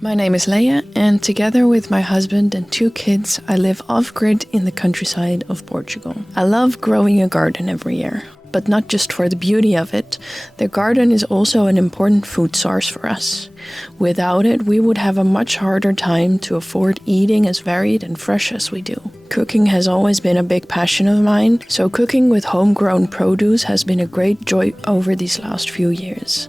My name is Lea, and together with my husband and 2 kids, I live off-grid in the countryside of Portugal. I love growing a garden every year, but not just for the beauty of it. The garden is also an important food source for us. Without it, we would have a much harder time to afford eating as varied and fresh as we do. Cooking has always been a big passion of mine, so cooking with homegrown produce has been a great joy over these last few years.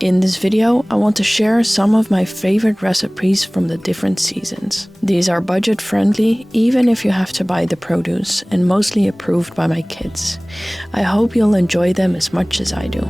In this video, I want to share some of my favorite recipes from the different seasons. These are budget friendly, even if you have to buy the produce, and mostly approved by my kids. I hope you'll enjoy them as much as I do.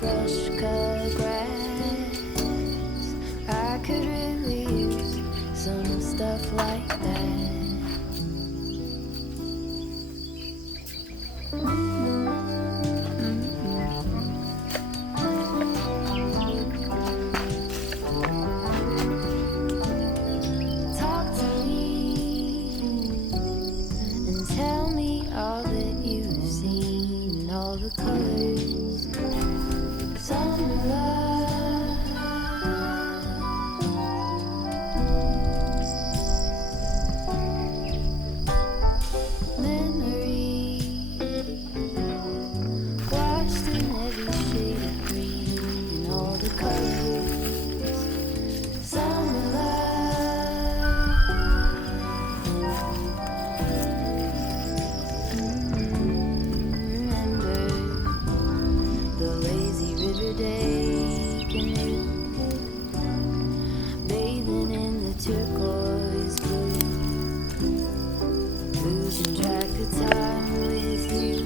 Fresh cut grass. I could really use some stuff like that. Talk to me and tell me all that you've seen, all the colors. Summer love. Memory washed in every shade of green and all the colors. Summer love. Remember the lazy river day canoe, bathing in the turquoise blue, losing track of time with you.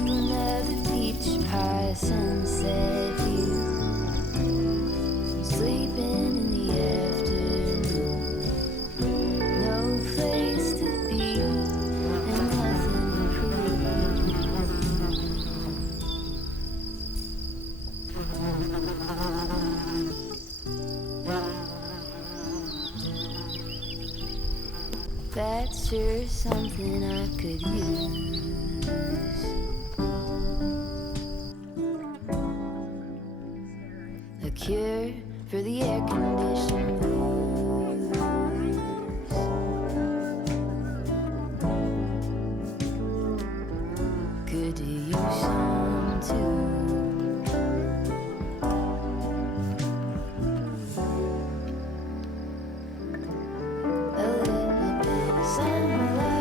Another peach pie sunset view, sleeping in the afternoon. No place to be and nothing to prove. That's sure something I could use. A cure for the air conditioning blues. Could use some too. A little bit of summer love.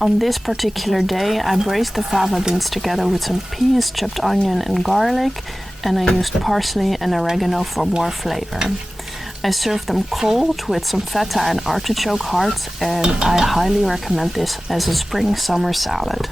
On this particular day, I braised the fava beans together with some peas, chopped onion and garlic, and I used parsley and oregano for more flavor. I served them cold with some feta and artichoke hearts, and I highly recommend this as a spring-summer salad.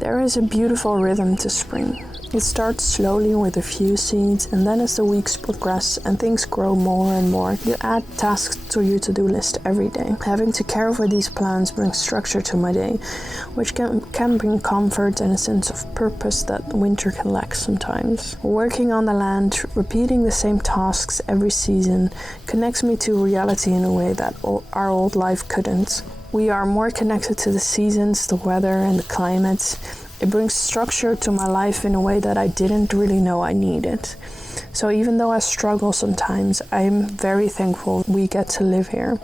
There is a beautiful rhythm to spring. It starts slowly with a few seeds, and then as the weeks progress and things grow more and more, you add tasks to your to-do list every day. Having to care for these plants brings structure to my day, which can bring comfort and a sense of purpose that winter can lack sometimes. Working on the land, repeating the same tasks every season, connects me to reality in a way that our old life couldn't. We are more connected to the seasons, the weather, and the climate. It brings structure to my life in a way that I didn't really know I needed. So even though I struggle sometimes, I'm very thankful we get to live here.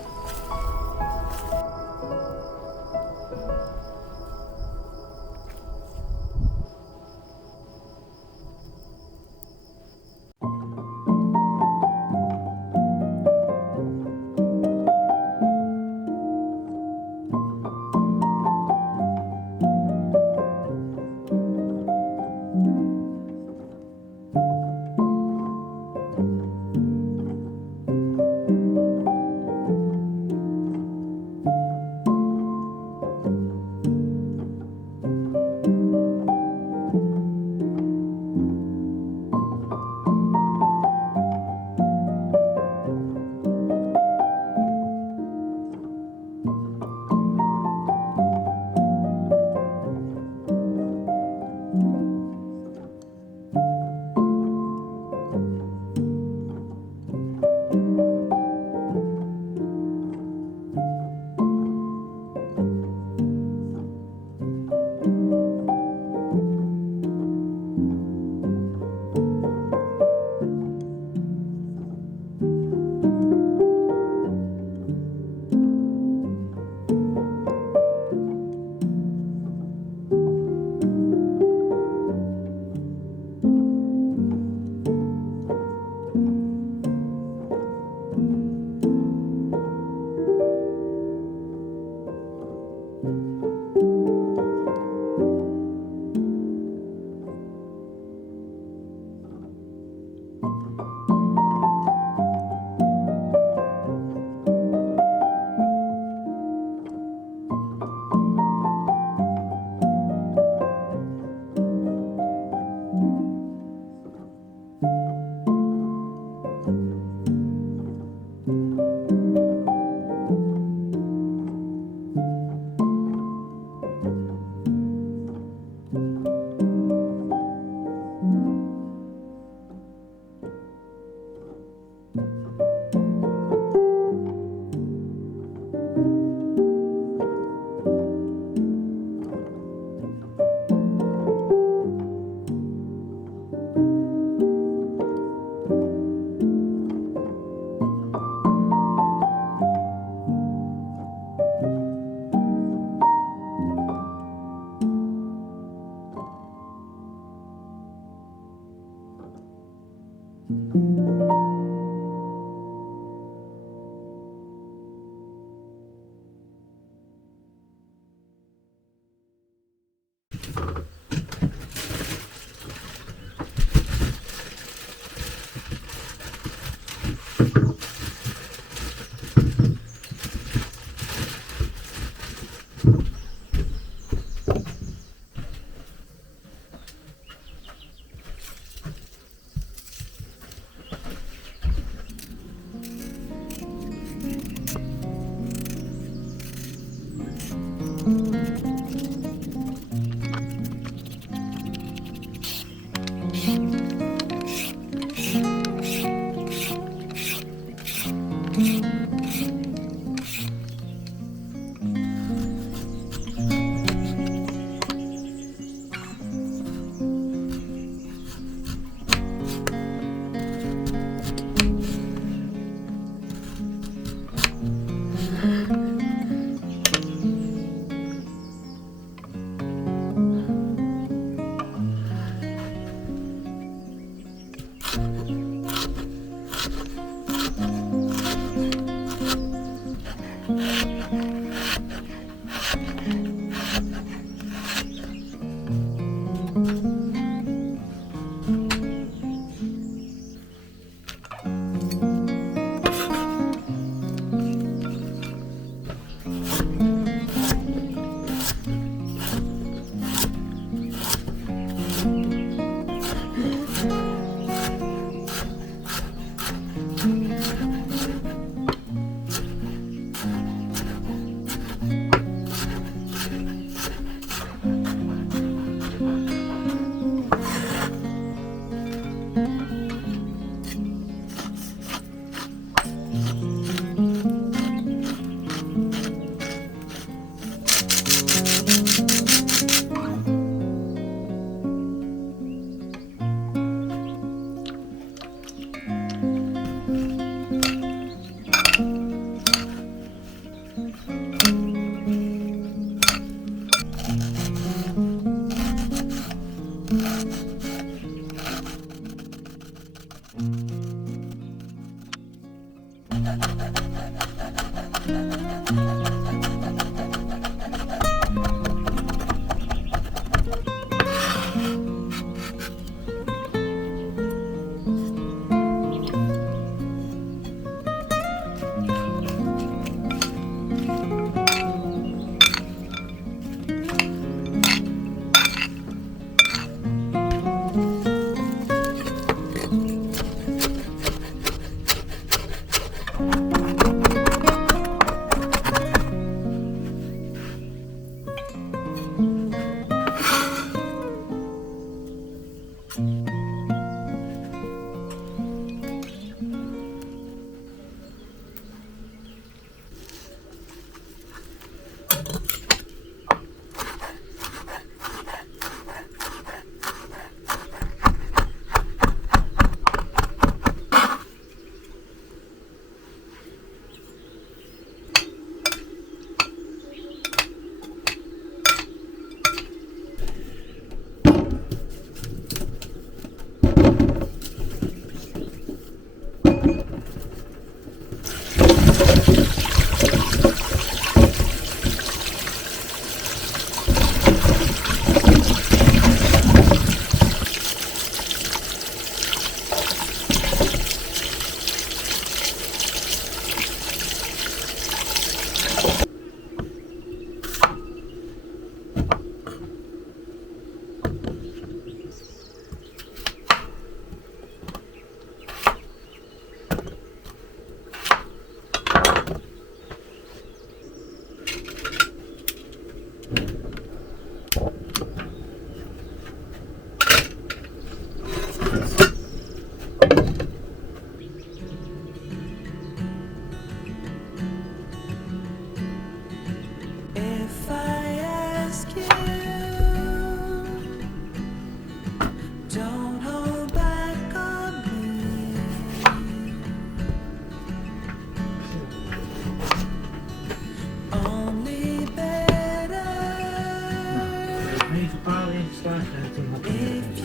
toen had ik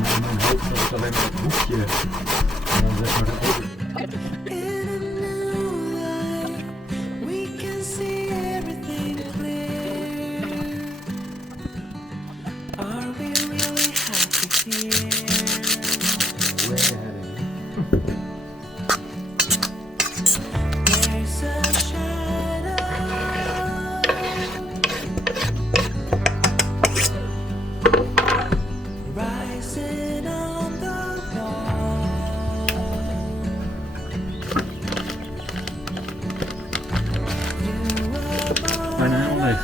maar mijn hoofd was alleen maar het hoekje. En dan zeg maar de ogen. Bijna helemaal leeg.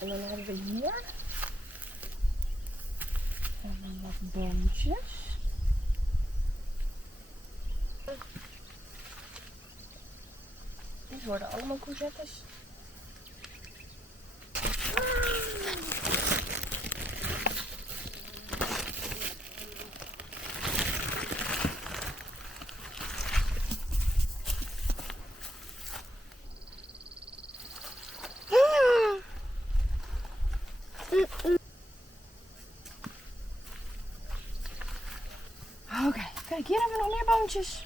En dan hebben we hier wat boontjes. Dit worden allemaal courgettes. Oké, kijk, hier hebben we nog meer boontjes.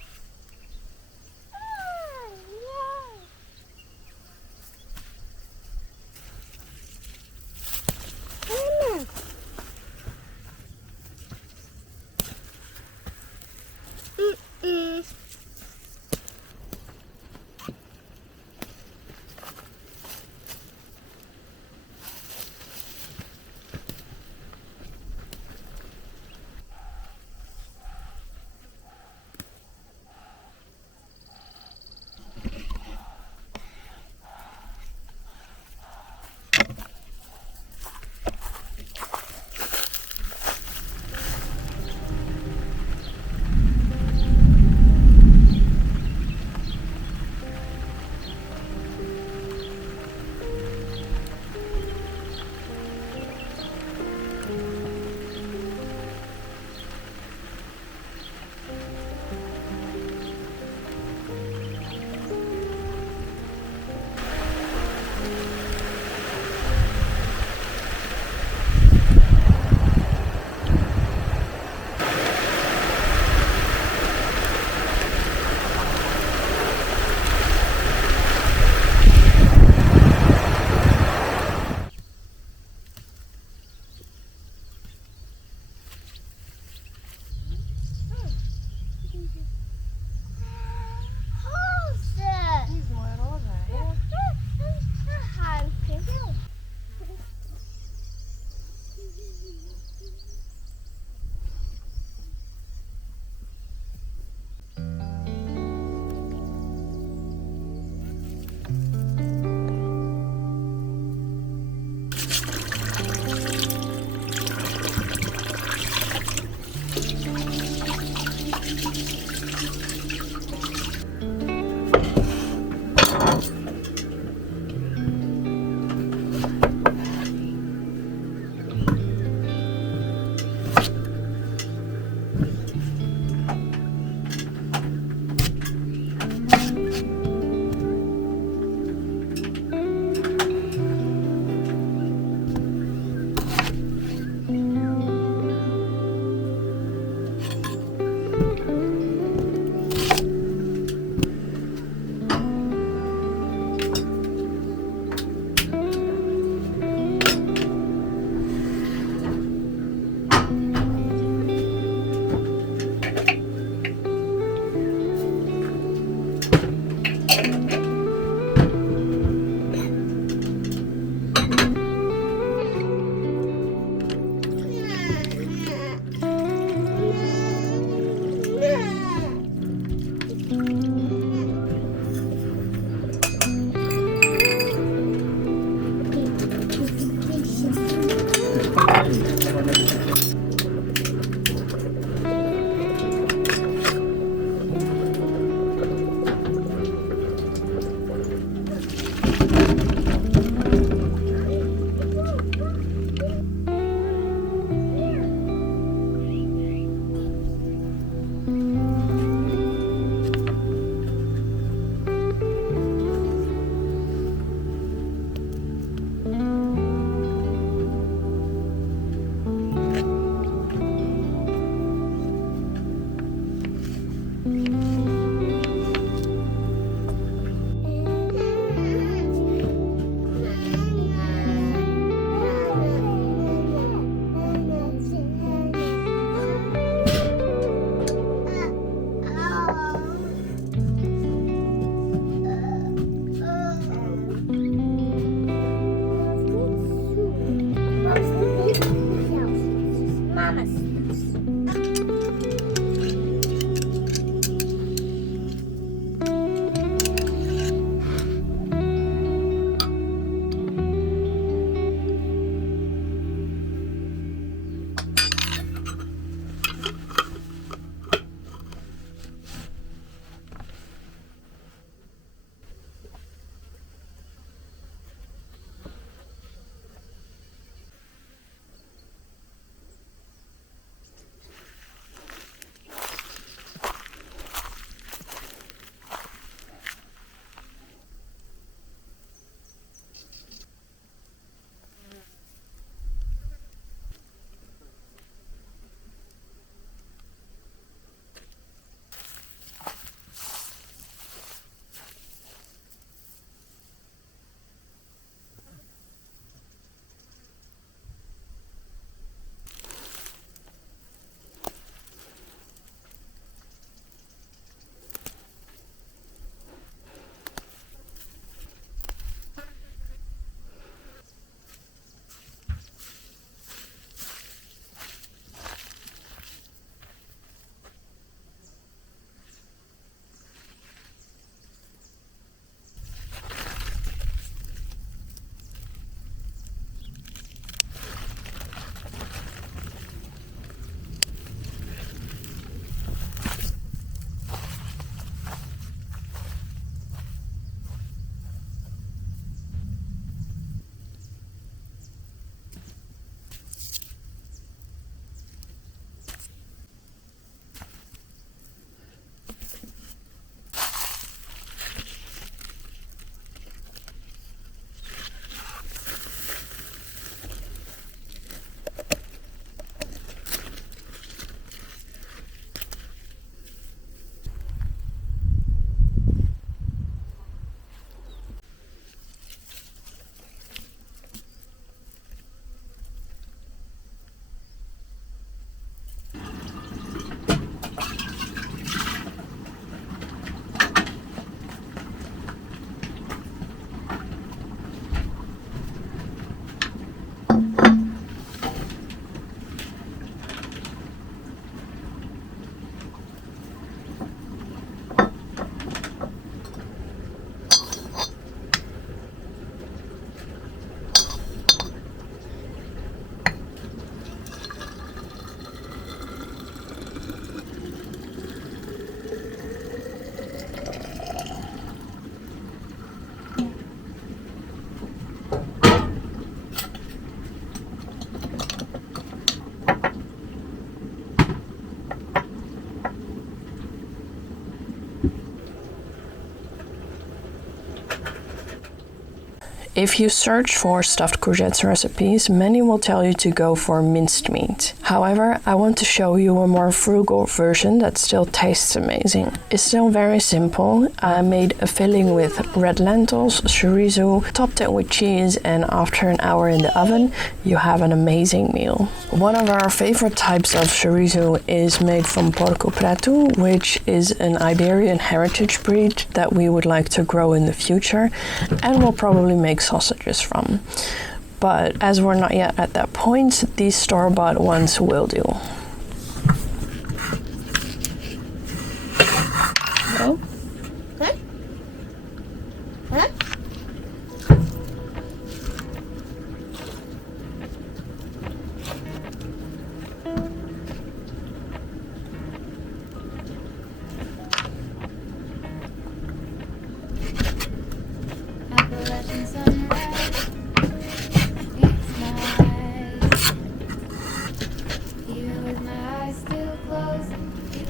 If you search for stuffed courgettes recipes, many will tell you to go for minced meat. However, I want to show you a more frugal version that still tastes amazing. It's still very simple. I made a filling with red lentils, chorizo, topped it with cheese, and after an hour in the oven, you have an amazing meal. One of our favorite types of chorizo is made from Porco Pratu, which is an Iberian heritage breed that we would like to grow in the future and will probably make sausages from. But as we're not yet at that point, these store-bought ones will do. Oh. Huh? Huh? Appalachian sunrise, it's nice. Even with my eyes still closed, you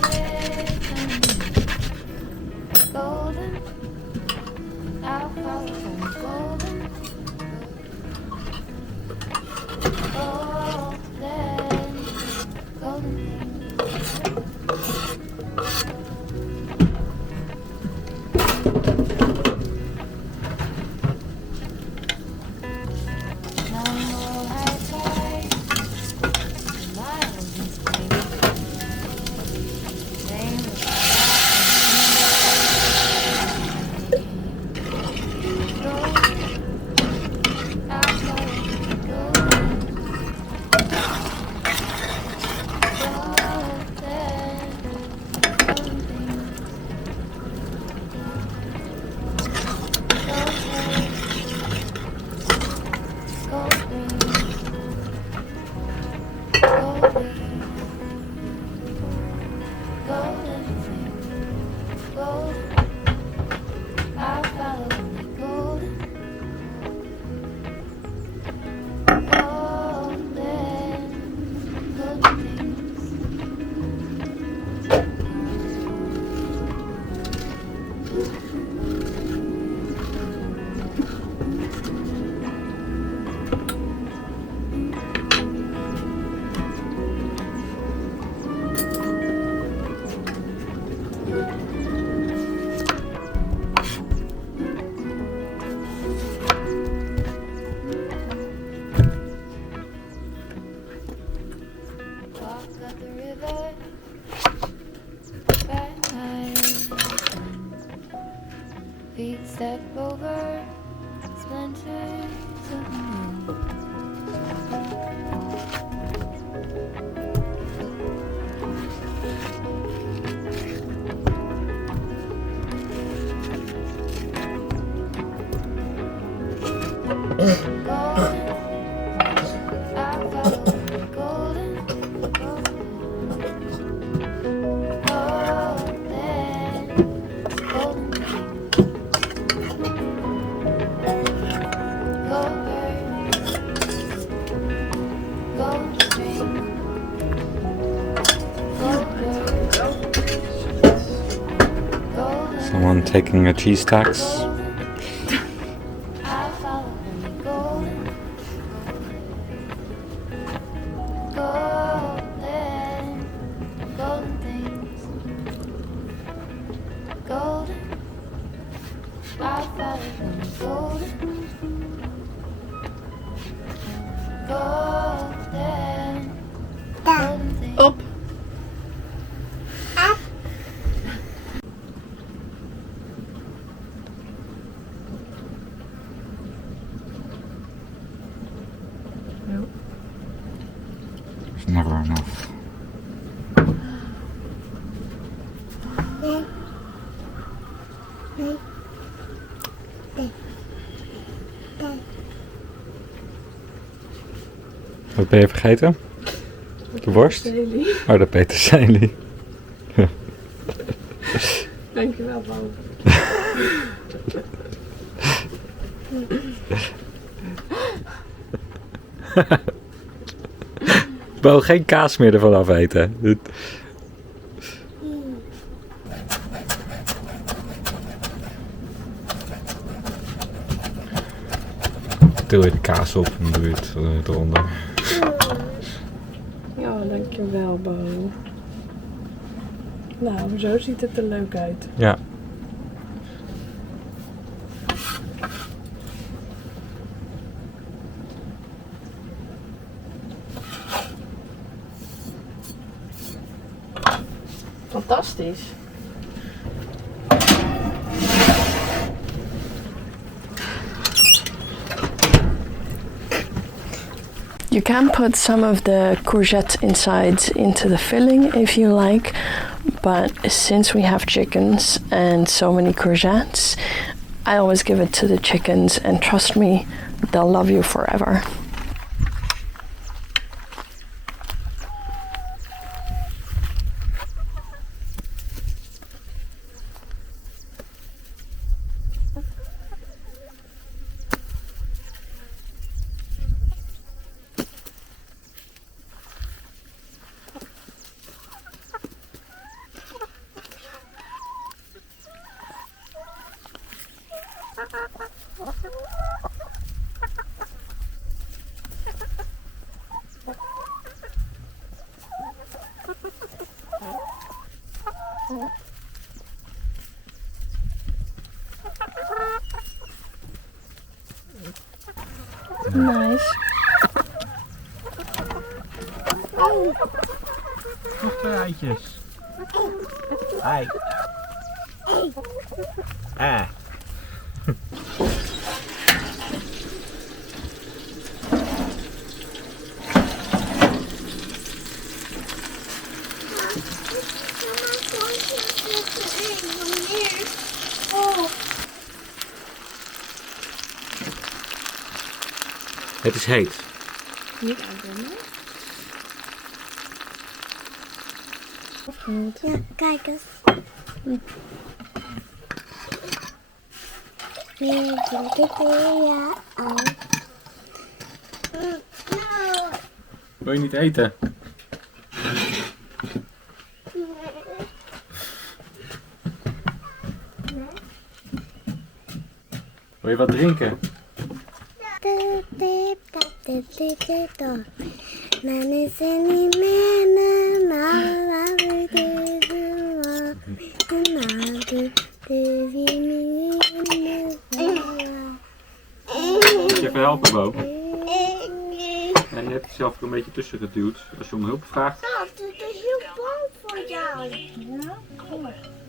golden. I'll follow from golden. Golden no more high tide, miles in spring. Same with feet step over splinters of moon. Golden, I follow golden, Someone taking a cheese tax. Op! It's never enough. Wat ben je vergeten? De worst? Oh, de peterselie. Dankjewel, Paul. Bo, geen kaas meer ervan afeten. til je de kaas op en doe je het eronder. Ja, dankjewel, Bo. Nou, zo ziet het er leuk uit. Ja. Fantastisch. You can put some of the courgette inside into the filling if you like, but since we have chickens and so many courgettes, I always give it to the chickens, and trust me, they'll love you forever. Nice. Nog 2 eitjes. Ei. Het is heet. Niet uitbrengen. Ja, kijk eens. Hier denk ik ja aan. Wil je niet eten? Wil je wat drinken? Moet je even helpen, Bo? Ja, je hebt het zelf er een beetje tussen geduwd. Als je om hulp vraagt. Dat is heel bang voor jou. Ja?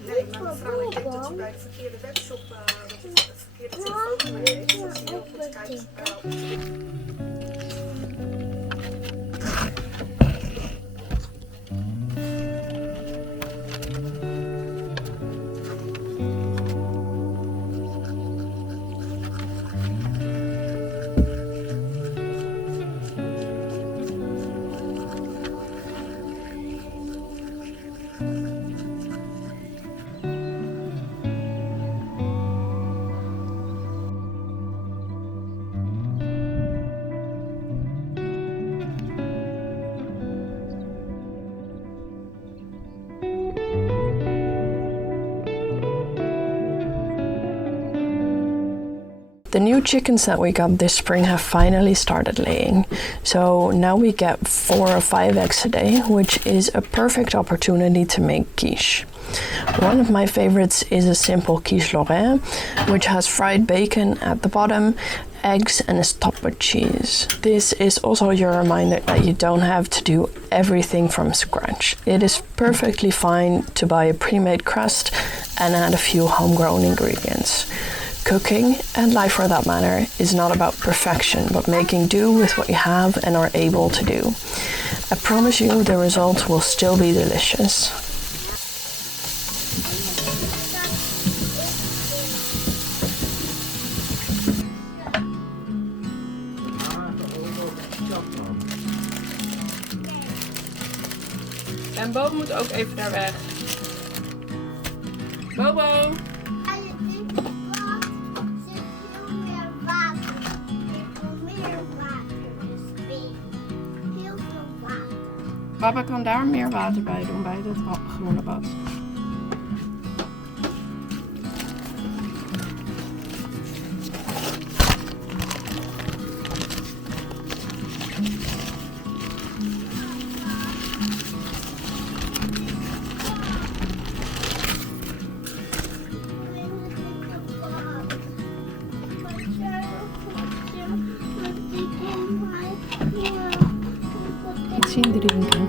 Nee, maar mevrouw denkt dat ze bij de verkeerde webshop het verkeerde telefoonnummer heeft. Dat ze heel goed kijkt. The new chickens that we got this spring have finally started laying. So now we get 4 or 5 eggs a day, which is a perfect opportunity to make quiche. One of my favorites is a simple quiche Lorraine, which has fried bacon at the bottom, eggs, and is topped with cheese. This is also your reminder that you don't have to do everything from scratch. It is perfectly fine to buy a pre-made crust and add a few homegrown ingredients. Cooking, and life for that matter, is not about perfection, but making do with what you have and are able to do. I promise you the result will still be delicious. En Bobo moet ook even naar weg. Bobo! Papa kan daar meer water bij doen, bij het groene bad. misschien drinken.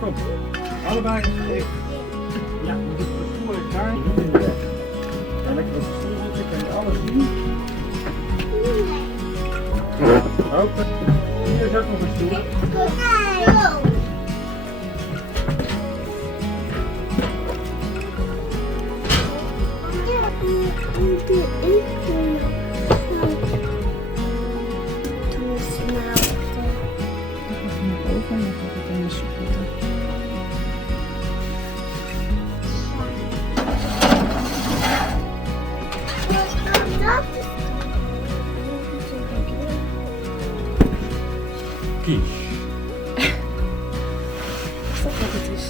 Kom, allebei even. Ja, moet het vervoer daar. En lekker op de stoel zitten, kan je alles zien. Open. Hier is ook nog een stoel. Quiche. Is dat wat het is?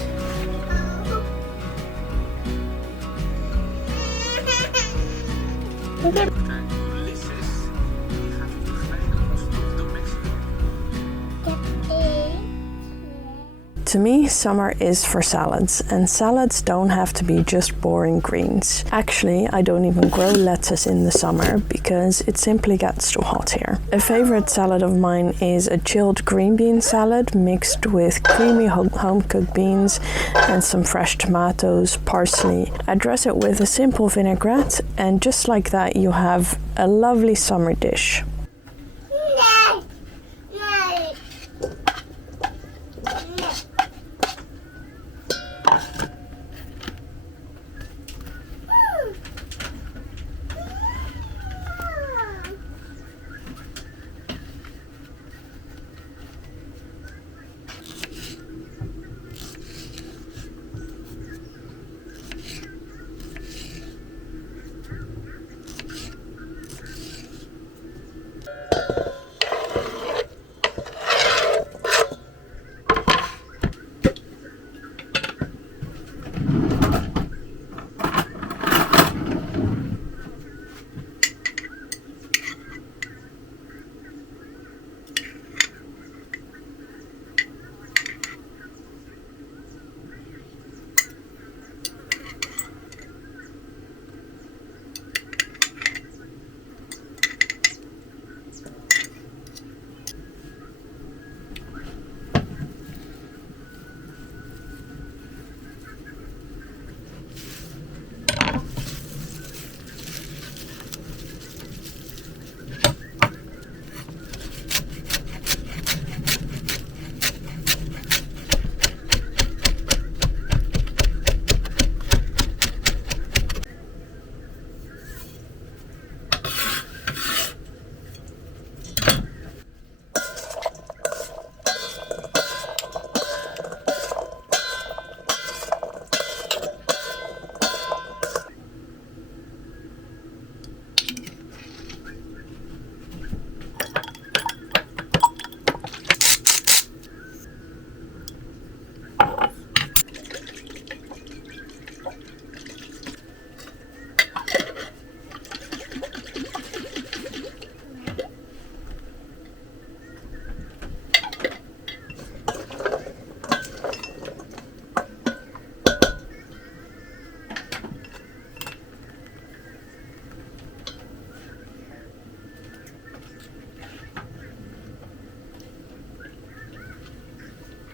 To me, summer is for salads, and salads don't have to be just boring greens. Actually, I don't even grow lettuce in the summer because it simply gets too hot here. A favorite salad of mine is a chilled green bean salad mixed with creamy home-cooked beans and some fresh tomatoes, parsley. I dress it with a simple vinaigrette, and just like that you have a lovely summer dish.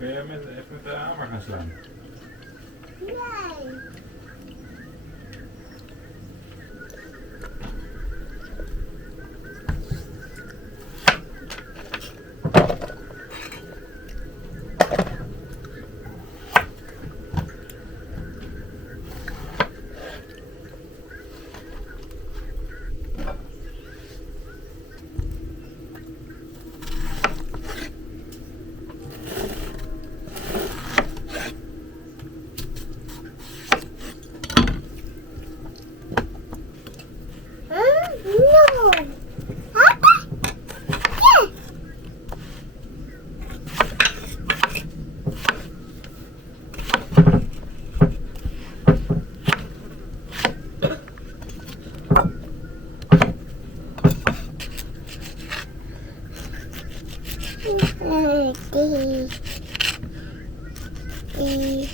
Kun je even met de hamer gaan slaan? Nee. Kimchi.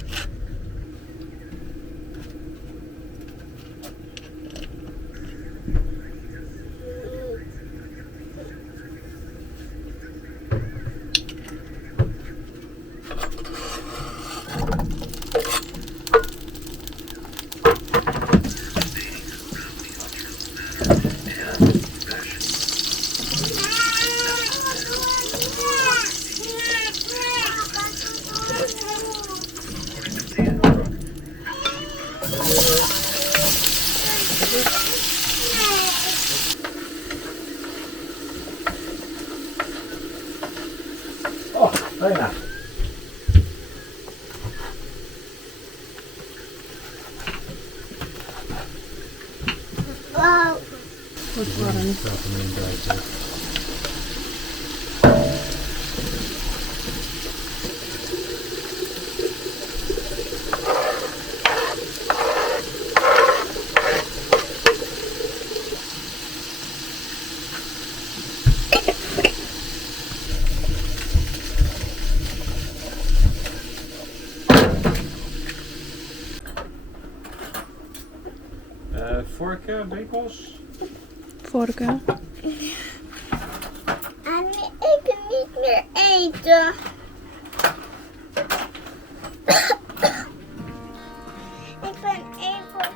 Oh, bijna. Wow. Goed warm. Vorken, lepels. Vorken. En ik kan niet meer eten. Ik ben even...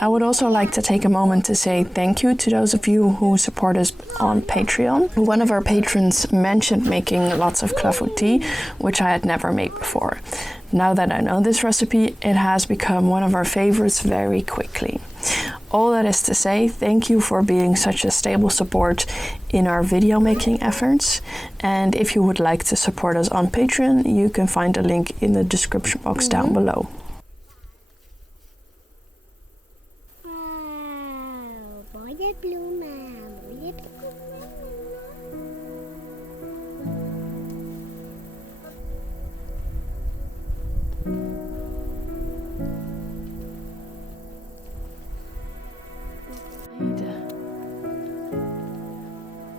I would also like to take a moment to say thank you to those of you who support us on Patreon. One of our patrons mentioned making lots of clafoutis, which I had never made before. Now that I know this recipe, it has become one of our favorites very quickly. All that is to say, thank you for being such a stable support in our video making efforts. And if you would like to support us on Patreon, you can find a link in the description box down below. Mooie bloemen, mooie bloemen.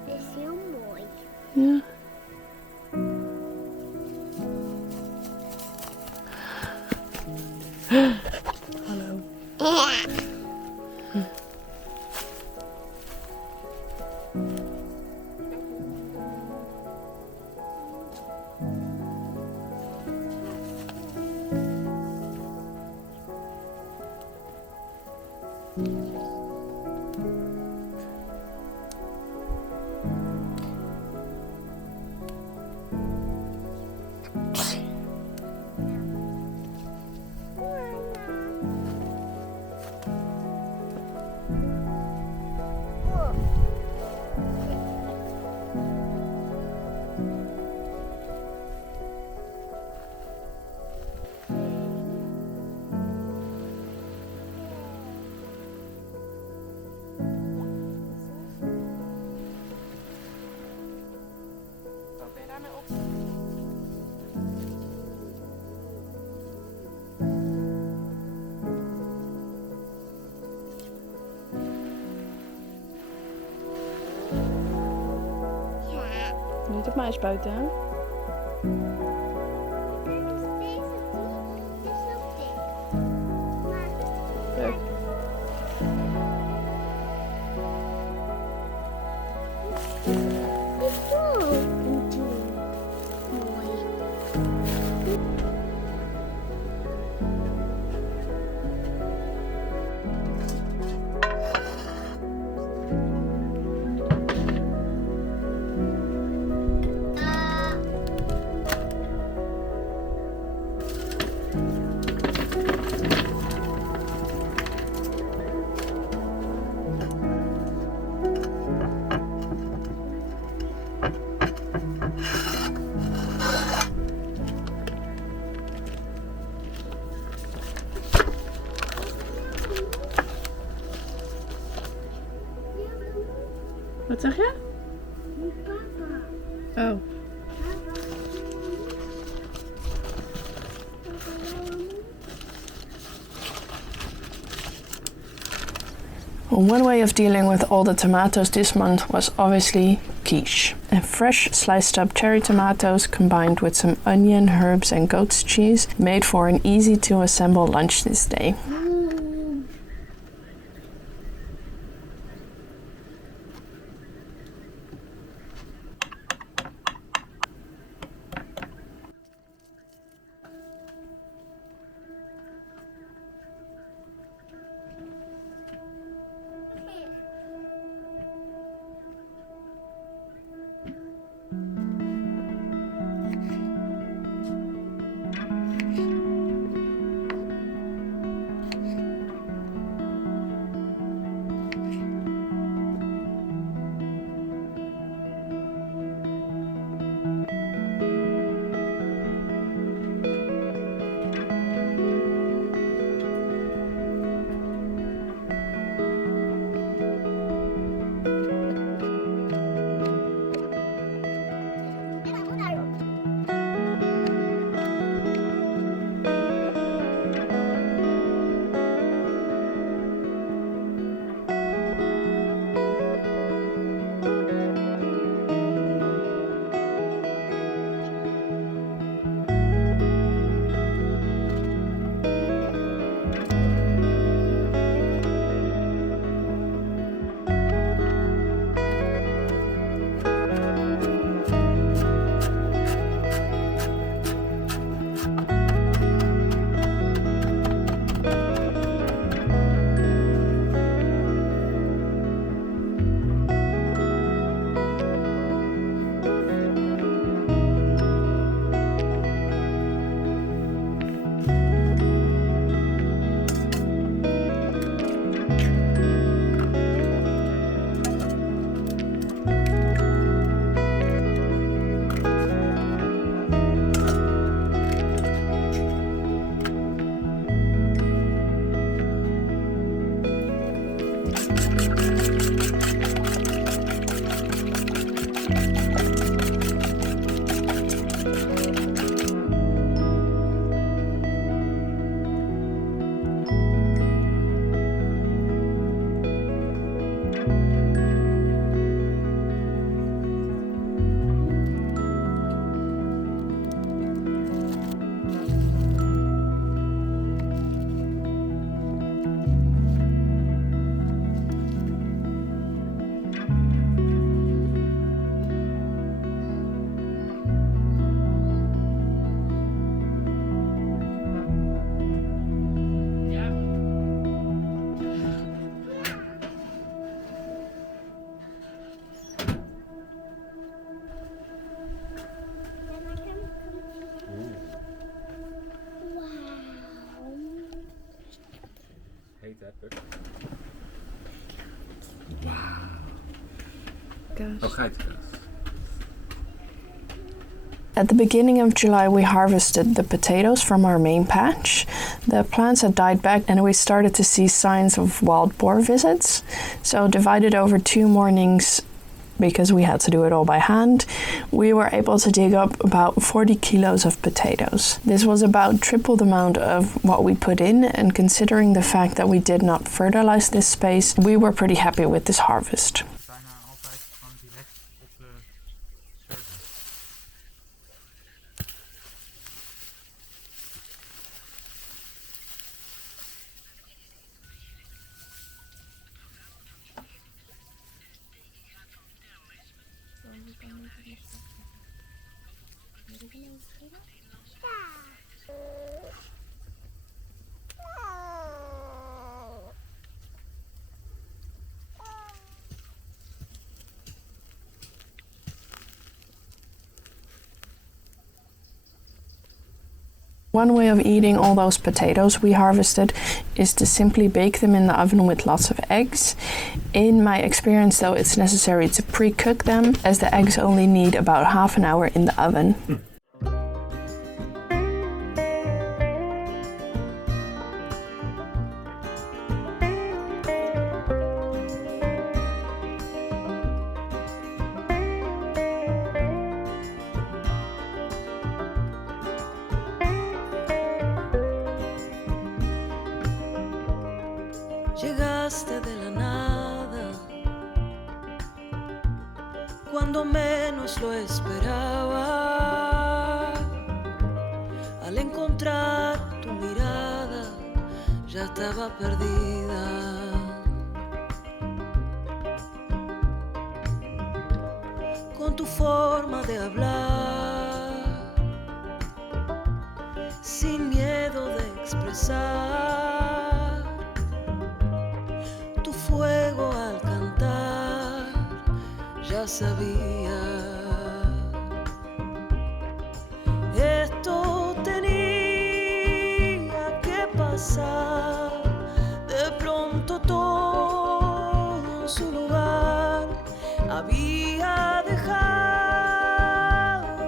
Is heel mooi. Ja. Hallo. Wat ben je daarmee op? Niet op mij spuiten, hè? Leuk. Wat zeg je? Oh. One way of dealing with all the tomatoes this month was obviously quiche. And fresh sliced up cherry tomatoes combined with some onion, herbs and goat's cheese made for an easy to assemble lunch this day. gegeten hebt, Puk. Wauw. Oh, geitenkaas. At the beginning of July, we harvested the potatoes from our main patch. The plants had died back and we started to see signs of wild boar visits. So divided over 2 mornings, because we had to do it all by hand, we were able to dig up about 40 kilos of potatoes. This was about triple the amount of what we put in, and considering the fact that we did not fertilize this space, we were pretty happy with this harvest. Bijna altijd gewoon direct op de server. One way of eating all those potatoes we harvested is to simply bake them in the oven with lots of eggs. In my experience though, it's necessary to pre-cook them, as the eggs only need about half an hour in the oven. Llegaste de la nada, cuando menos lo esperaba. Al encontrar tu mirada, ya estaba perdida. Con tu forma de hablar, sin miedo de expresar, tu fuego al cantar, ya sabía. Esto tenía que pasar, de pronto todo en su lugar. Había dejado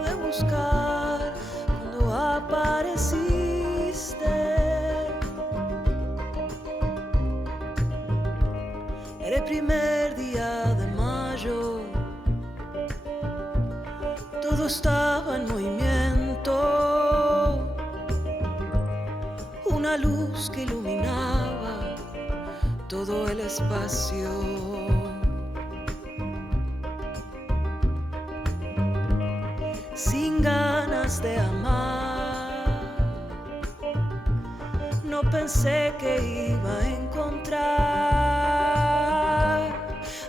de buscar cuando apareciste. Era el primer día de mayo, todo estaba en movimiento, una luz que iluminaba todo el espacio. Sin ganas de amar, no pensé que iba a encontrar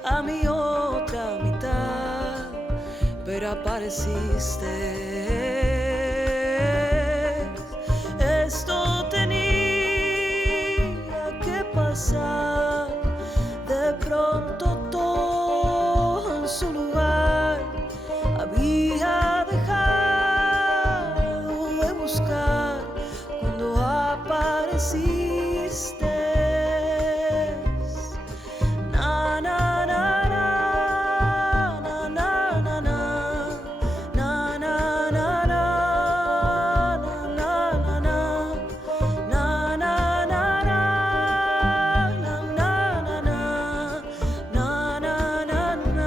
a mi otra mitad, pero apareciste. Esto tenía que pasar, de pronto todo en su lugar. Había dejado de buscar cuando apareciste. Na na na na na na na na na na na na na na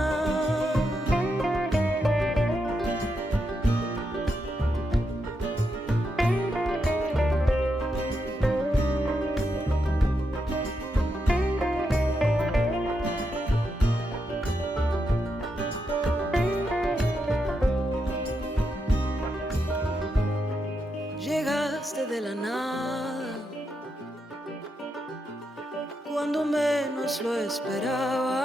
Llegaste de la nada, cuando menos lo esperaba.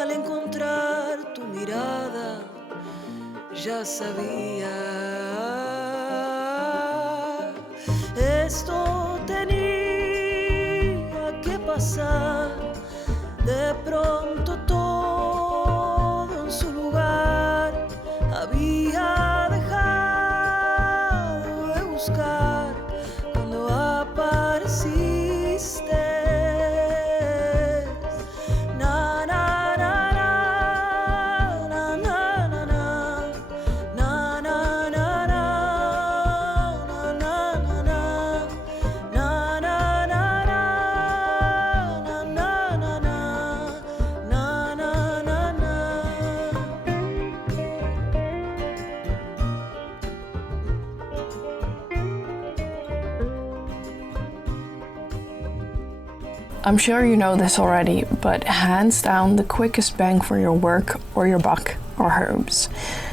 Al encontrar tu mirada, ya sabía. Esto tenía que pasar, de pronto todo en su lugar. Había dejado de buscar cuando apareció. I'm sure you know this already, but hands down the quickest bang for your work or your buck are herbs.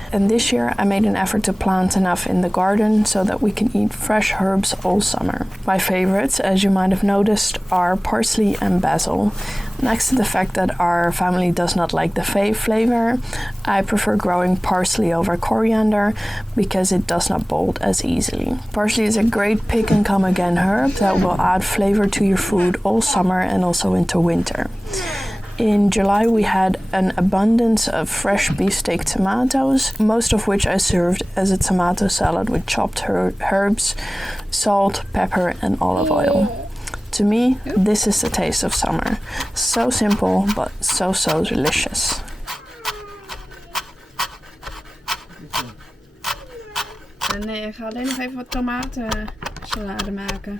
And this year I made an effort to plant enough in the garden so that we can eat fresh herbs all summer. My favorites, as you might have noticed, are parsley and basil. Next to the fact that our family does not like the flavor, I prefer growing parsley over coriander because it does not bolt as easily. Parsley is a great pick and come again herb that will add flavor to your food all summer and also into winter. In July we had an abundance of fresh beefsteak tomatoes, most of which I served as a tomato salad with chopped herbs, salt, pepper and olive oil. To me, this is the taste of summer. So simple, but so delicious. Nee, ik ga alleen nog even wat tomatensalade maken.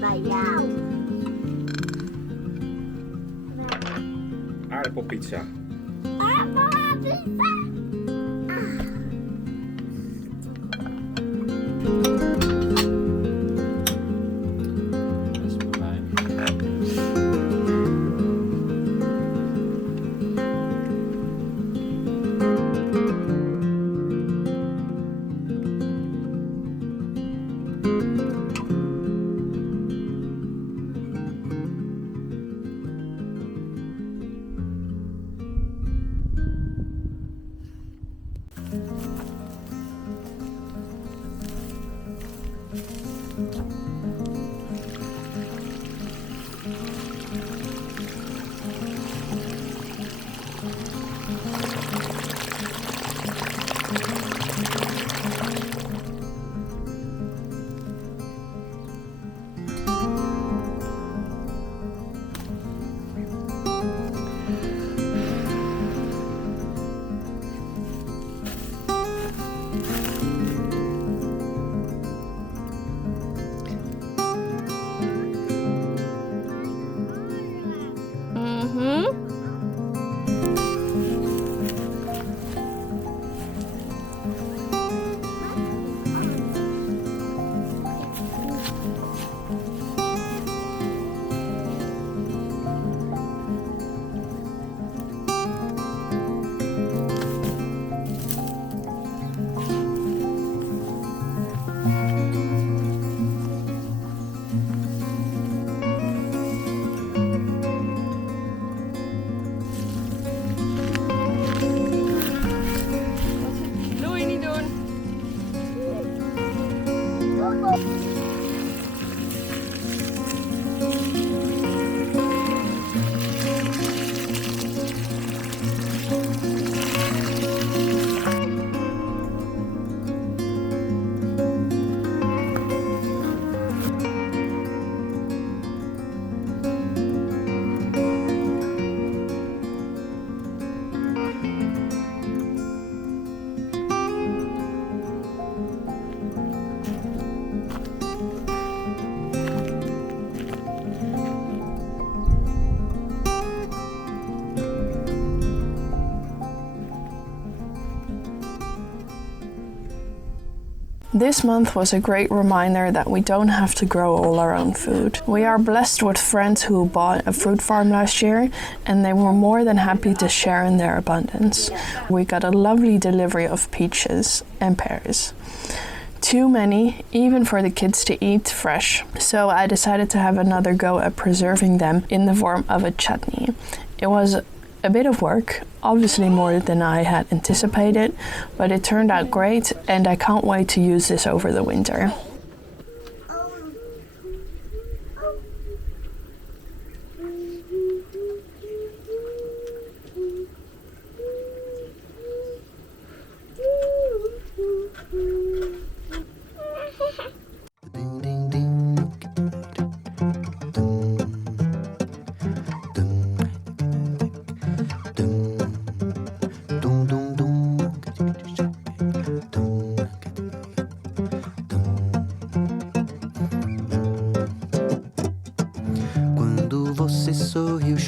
Bij jou. Aardappelpizza. This month was a great reminder that we don't have to grow all our own food. We are blessed with friends who bought a fruit farm last year and they were more than happy to share in their abundance. We got a lovely delivery of peaches and pears. Too many, even for the kids to eat fresh, so I decided to have another go at preserving them in the form of a chutney. It was a bit of work, obviously more than I had anticipated, but it turned out great and I can't wait to use this over the winter.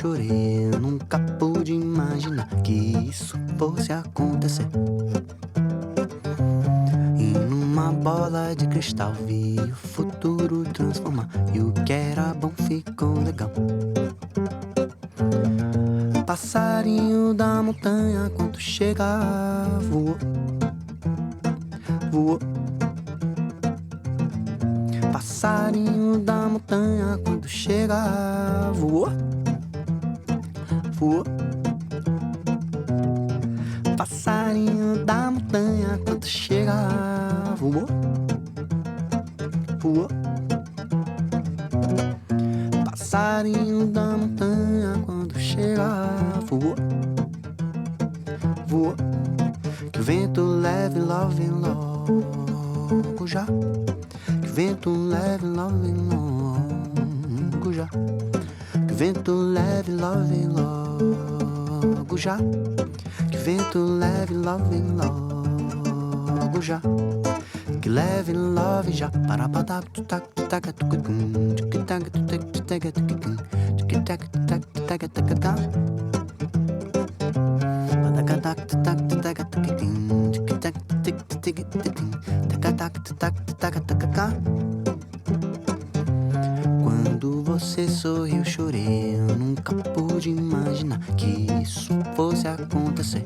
chorei. Eu nunca pude imaginar que isso fosse acontecer. E numa bola de cristal vi o futuro transformar. E o que era bom ficou legal. Passarinho da montanha, quando chega, voou, voou. Passarinho da montanha, quando chega, voou, voou. Passarinho da montanha, quando chega, voou, voou. Passarinho da montanha, quando chega, voou, voou. Que o vento leve, love logo já. Que o vento leve, love logo já. Que o vento leve, love logo já. Que o vento leve, love logo já. Que leve, love já. Para patar, tac, tac, tucum, tic tac, tac, tac, tucum, tic tac, tac, tac, tac, tac. Quando você sorriu, eu chorei. Eu nunca pude imaginar que isso fosse acontecer.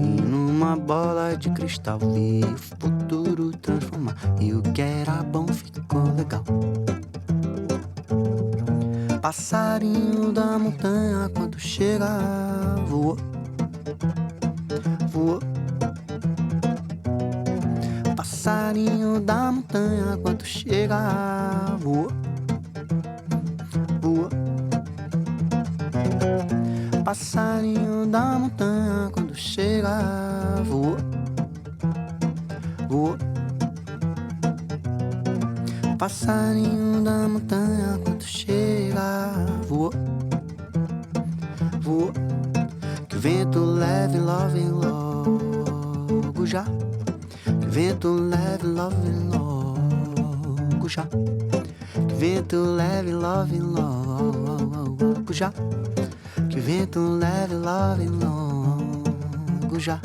E numa bola de cristal vi o futuro transformar. E o que era bom ficou legal. Passarinho da montanha, quando chega, voou, voou. Passarinho da montanha, quando chega, voou, voou. Passarinho da montanha, quando chega, voou, voou. Passarinho da montanha, quando chega, voou, voou. Que o vento leve, love logo já. Que o vento leve, love logo já. Que o vento leve, love logo já. Que o vento leve, love logo já.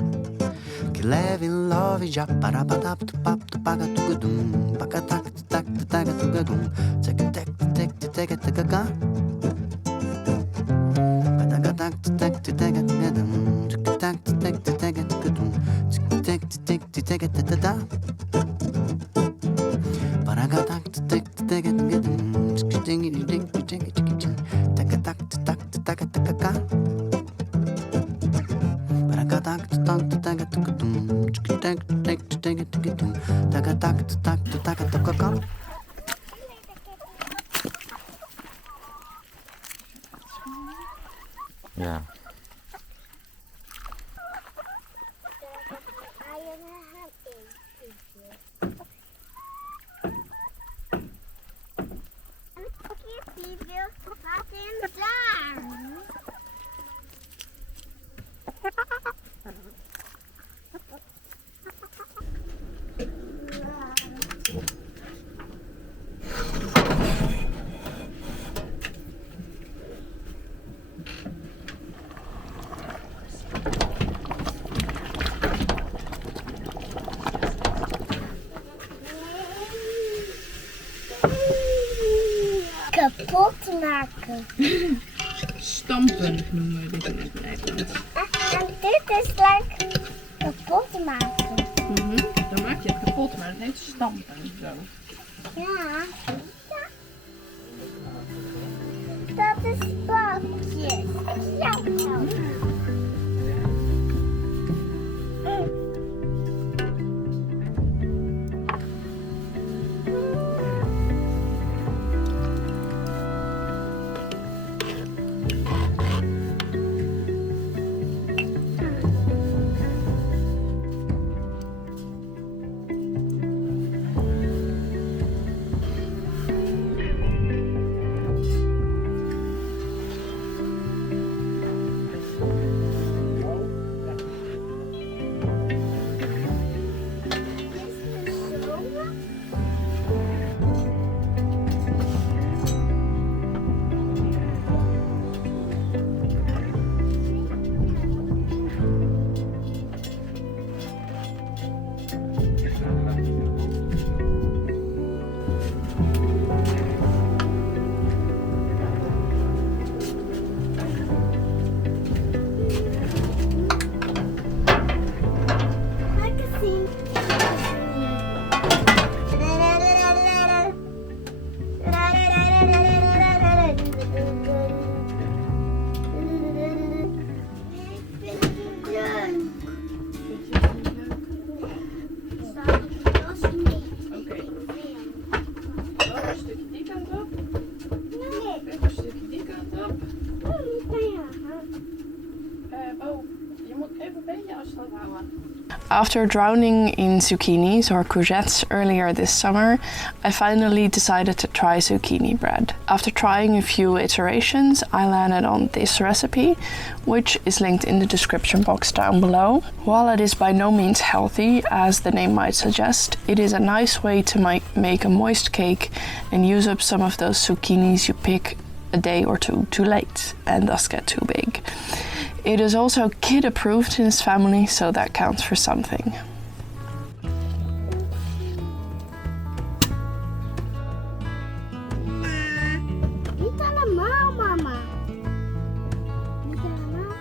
Que leve, love já. Para patar, tu papo, tu paga, tu gudum. Paga, tac, tac, tac, tu gudum. Tac, tac, tac, tac, tac, tac, tac. Paga, tac, tac, tac, tac, gudum. Tac, tac, tac, tac, gudum. Tac, tac, tac, tac, tac, tac. Para tac, tac, tac, gudum. Tac, tac, tac, tac, tac, tac, tac. Ja. Kapot maken. Stampen noemen we dit in het Nederlands. En dit is like kapot maken. Dan maak je het kapot, maar het heet stampen. Zo. Ja. Dat is bakjes. Ja. After drowning in zucchinis or courgettes earlier this summer, I finally decided to try zucchini bread. After trying a few iterations, I landed on this recipe, which is linked in the description box down below. While it is by no means healthy, as the name might suggest, it is a nice way to make a moist cake and use up some of those zucchinis you pick a day or two too late and thus get too big. It is also kid approved in his family, so that counts for something. Niet allemaal, mama. Niet allemaal.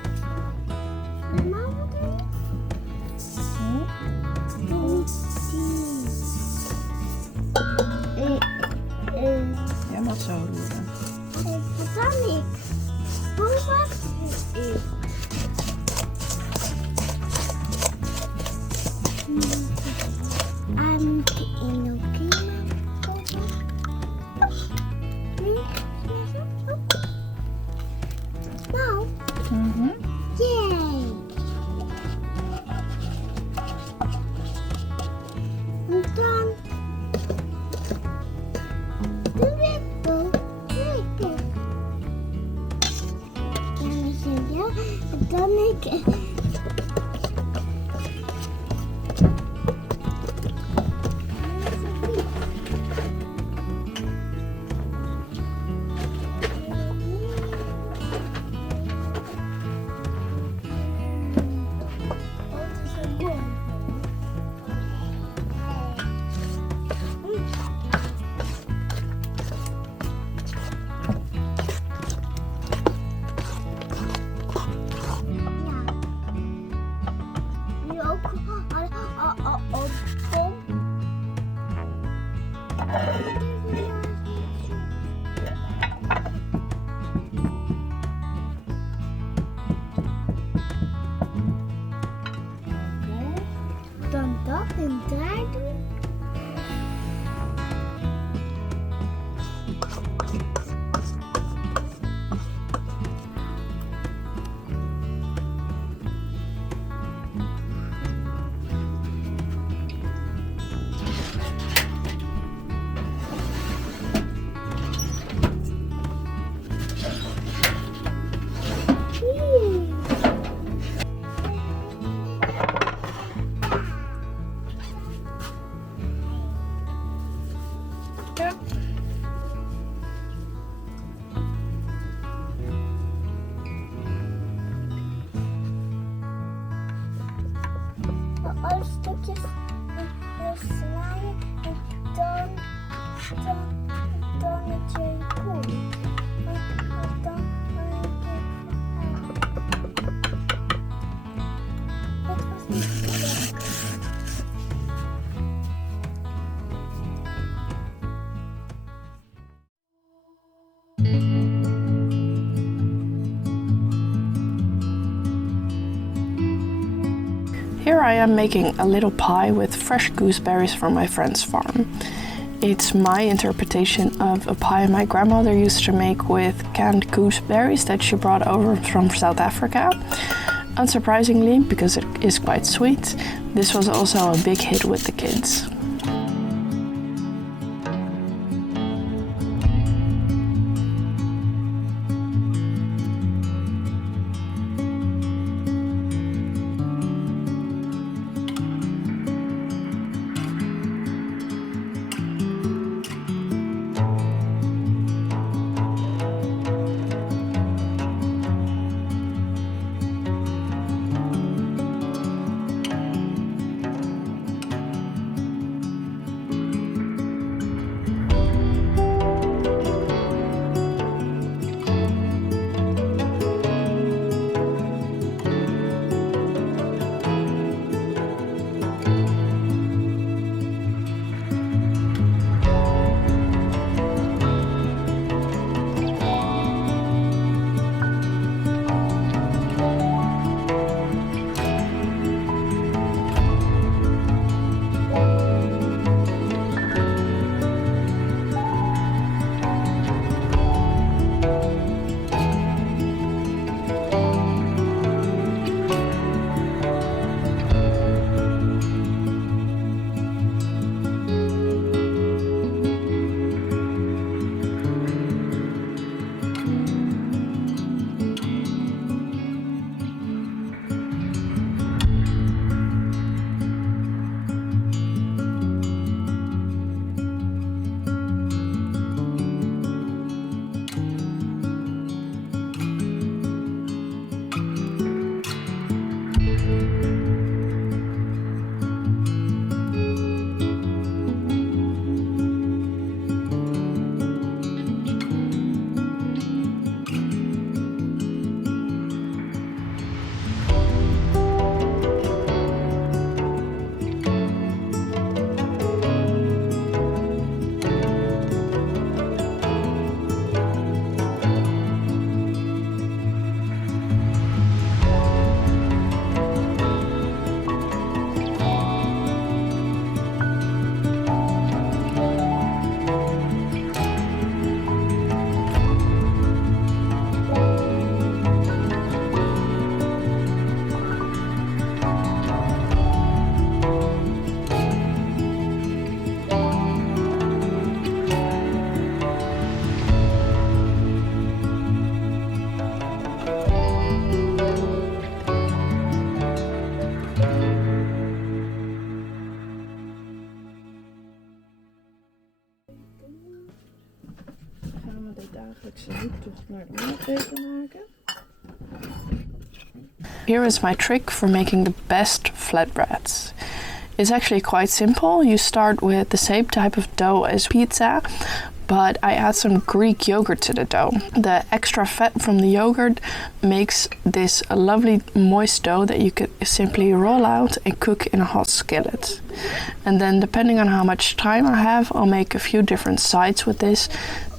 Allemaal moeten. Jij mag zo roeren. Wat dan niet? Wat? Nou. Yay. En dan de wippel. En dan ik. Dan dat en draai doen. Alle stukjes snijden en dan het je koel. Het was niet lekker. Here I am making a little pie with fresh gooseberries from my friend's farm. It's my interpretation of a pie my grandmother used to make with canned gooseberries that she brought over from South Africa. Unsurprisingly, because it is quite sweet, this was also a big hit with the kids. de dagelijkse zoektocht naar de maatregelen maken. Here is my trick for making the best flatbreads. It's actually quite simple. You start with the same type of dough as pizza, but I add some Greek yogurt to the dough. The extra fat from the yogurt makes this a lovely moist dough that you could simply roll out and cook in a hot skillet. And then depending on how much time I have, I'll make a few different sides with this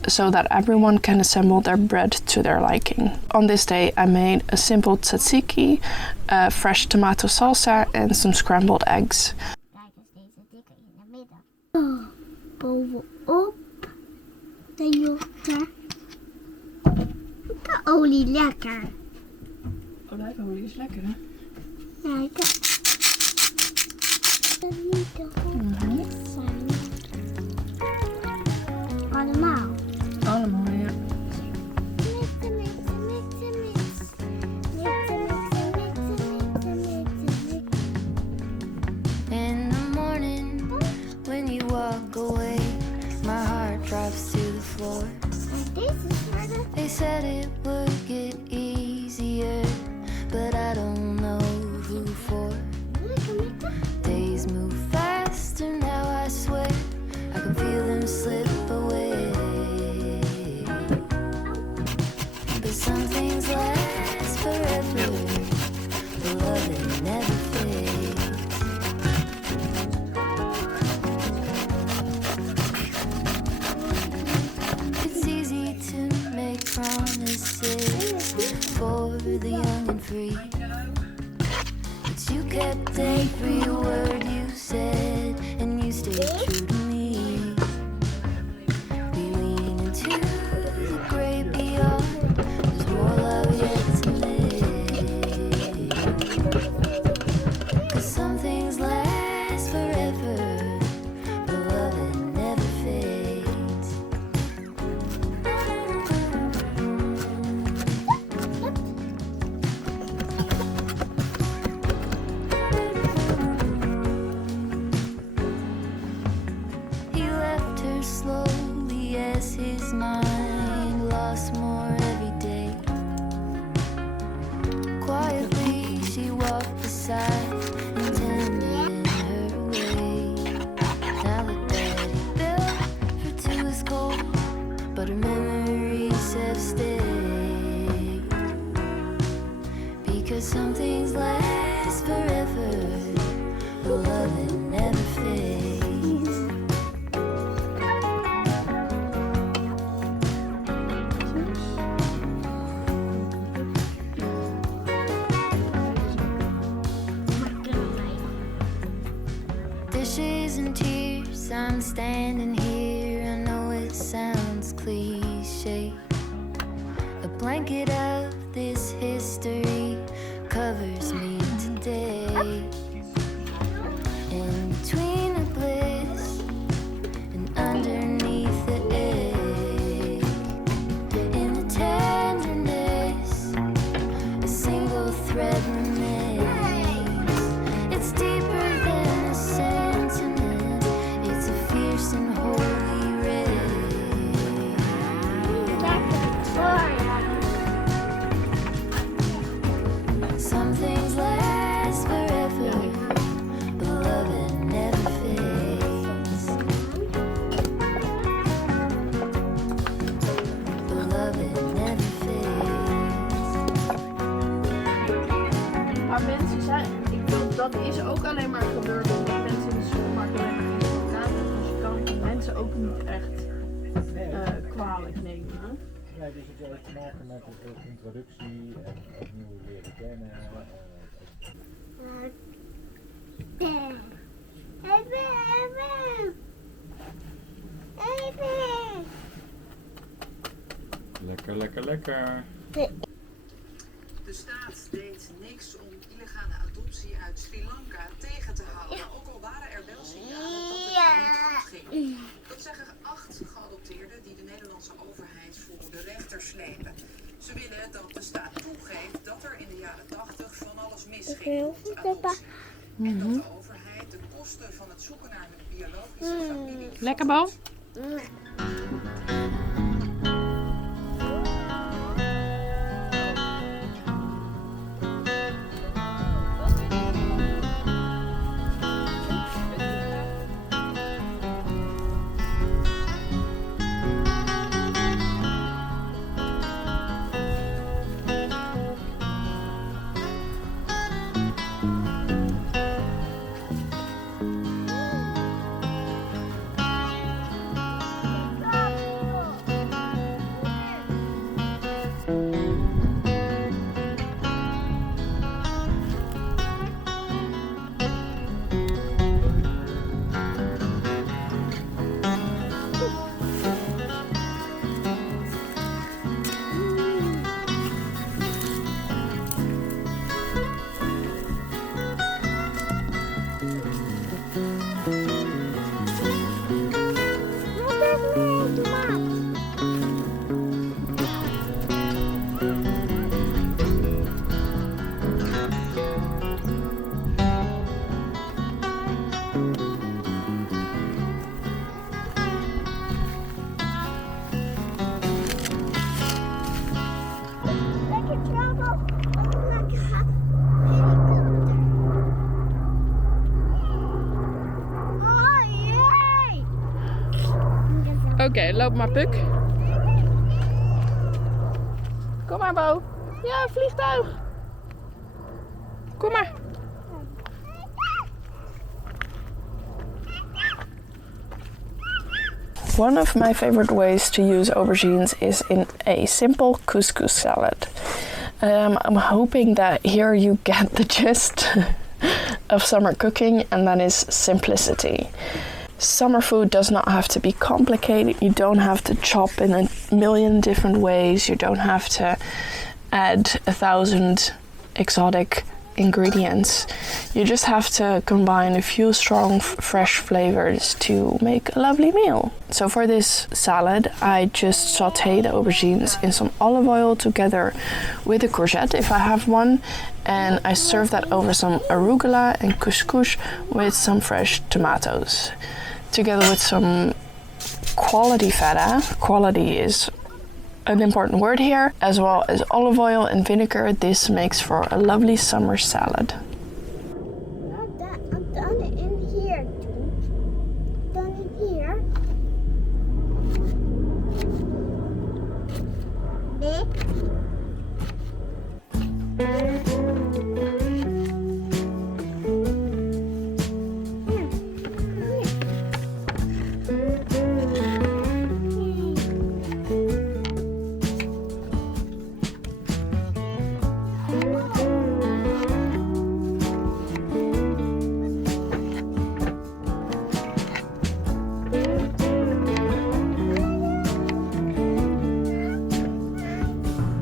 so that everyone can assemble their bread to their liking. On this day I made a simple tzatziki, fresh tomato salsa and some scrambled eggs. Kijk eens deze dikke in de midden. Bovenop de yoghurt. De olie lekker. Olijfolie is lekker, hè? Ja, ik heb... Dat niet te goed zijn. Allemaal. Allemaal, ja. Mixen, mixen, mixen, mixen. Mixen, mixen, mixen, mixen, mixen, mixen. In the morning, when you walk away, my heart drops to the floor. And this is for the... They said it would get easier, but I don't know who for. Days move faster now, I swear. I can feel them slip away. But some things last forever. The love it never fades. It's easy to make promises for the young and free, but you kept every word you said, and you stayed true to me. We lean into the great beyond. There's more love yet to live. 'Cause some things last forever, but love it never fades. He left her slowly as his mind lost more every day. Quietly she walked beside and tended in her way. Now the bed he built for two is cold, but her memories have stayed. Because some things last forever, but love it never fades. Dishes and tears, I'm standing here. I know it sounds cliche. A blanket of this history covers me today. In between the bliss and underneath the ache, in the tenderness, a single thread remains. It's deeper than a sentiment. It's a fierce and holy ray. Some things last forever, but love it never fades. But love it never fades. Maar mensen zijn, ik bedoel, dat is ook alleen maar gebeurd omdat mensen in de supermarkt alleen maar in gaan. Dus je kan mensen ook niet echt kwalijk nemen. Hè? Nee, dus het heeft te maken met de introductie en opnieuw leren kennen. Lekker, lekker, lekker. De staat deed niks om illegale adoptie uit Sri Lanka tegen te houden. Ook al waren er wel signalen dat het niet goed ging. Dat zeggen 8 geadopteerden die de Nederlandse overheid voor de rechter slepen. Ze willen dat de staat toegeeft dat er in de jaren 80 van alles misging rond adoptie. En dat de overheid de kosten van het zoeken naar een biologische familie... Lekker, Bo? Oké, loop maar, Puk. Kom maar, Bo. Ja, vliegtuig. Kom maar. One of my favorite ways to use aubergines is in a simple couscous salad. I'm hoping that here you get the gist of summer cooking, and that is simplicity. Summer food does not have to be complicated. You don't have to chop in a million different ways. You don't have to add 1,000 exotic ingredients. You just have to combine a few strong fresh flavors to make a lovely meal. So for this salad, I just sauté the aubergines in some olive oil together with a courgette if I have one, and I serve that over some arugula and couscous with some fresh tomatoes, together with some quality feta. Quality is an important word here, as well as olive oil and vinegar. This makes for a lovely summer salad. I've done it in here. Done it here.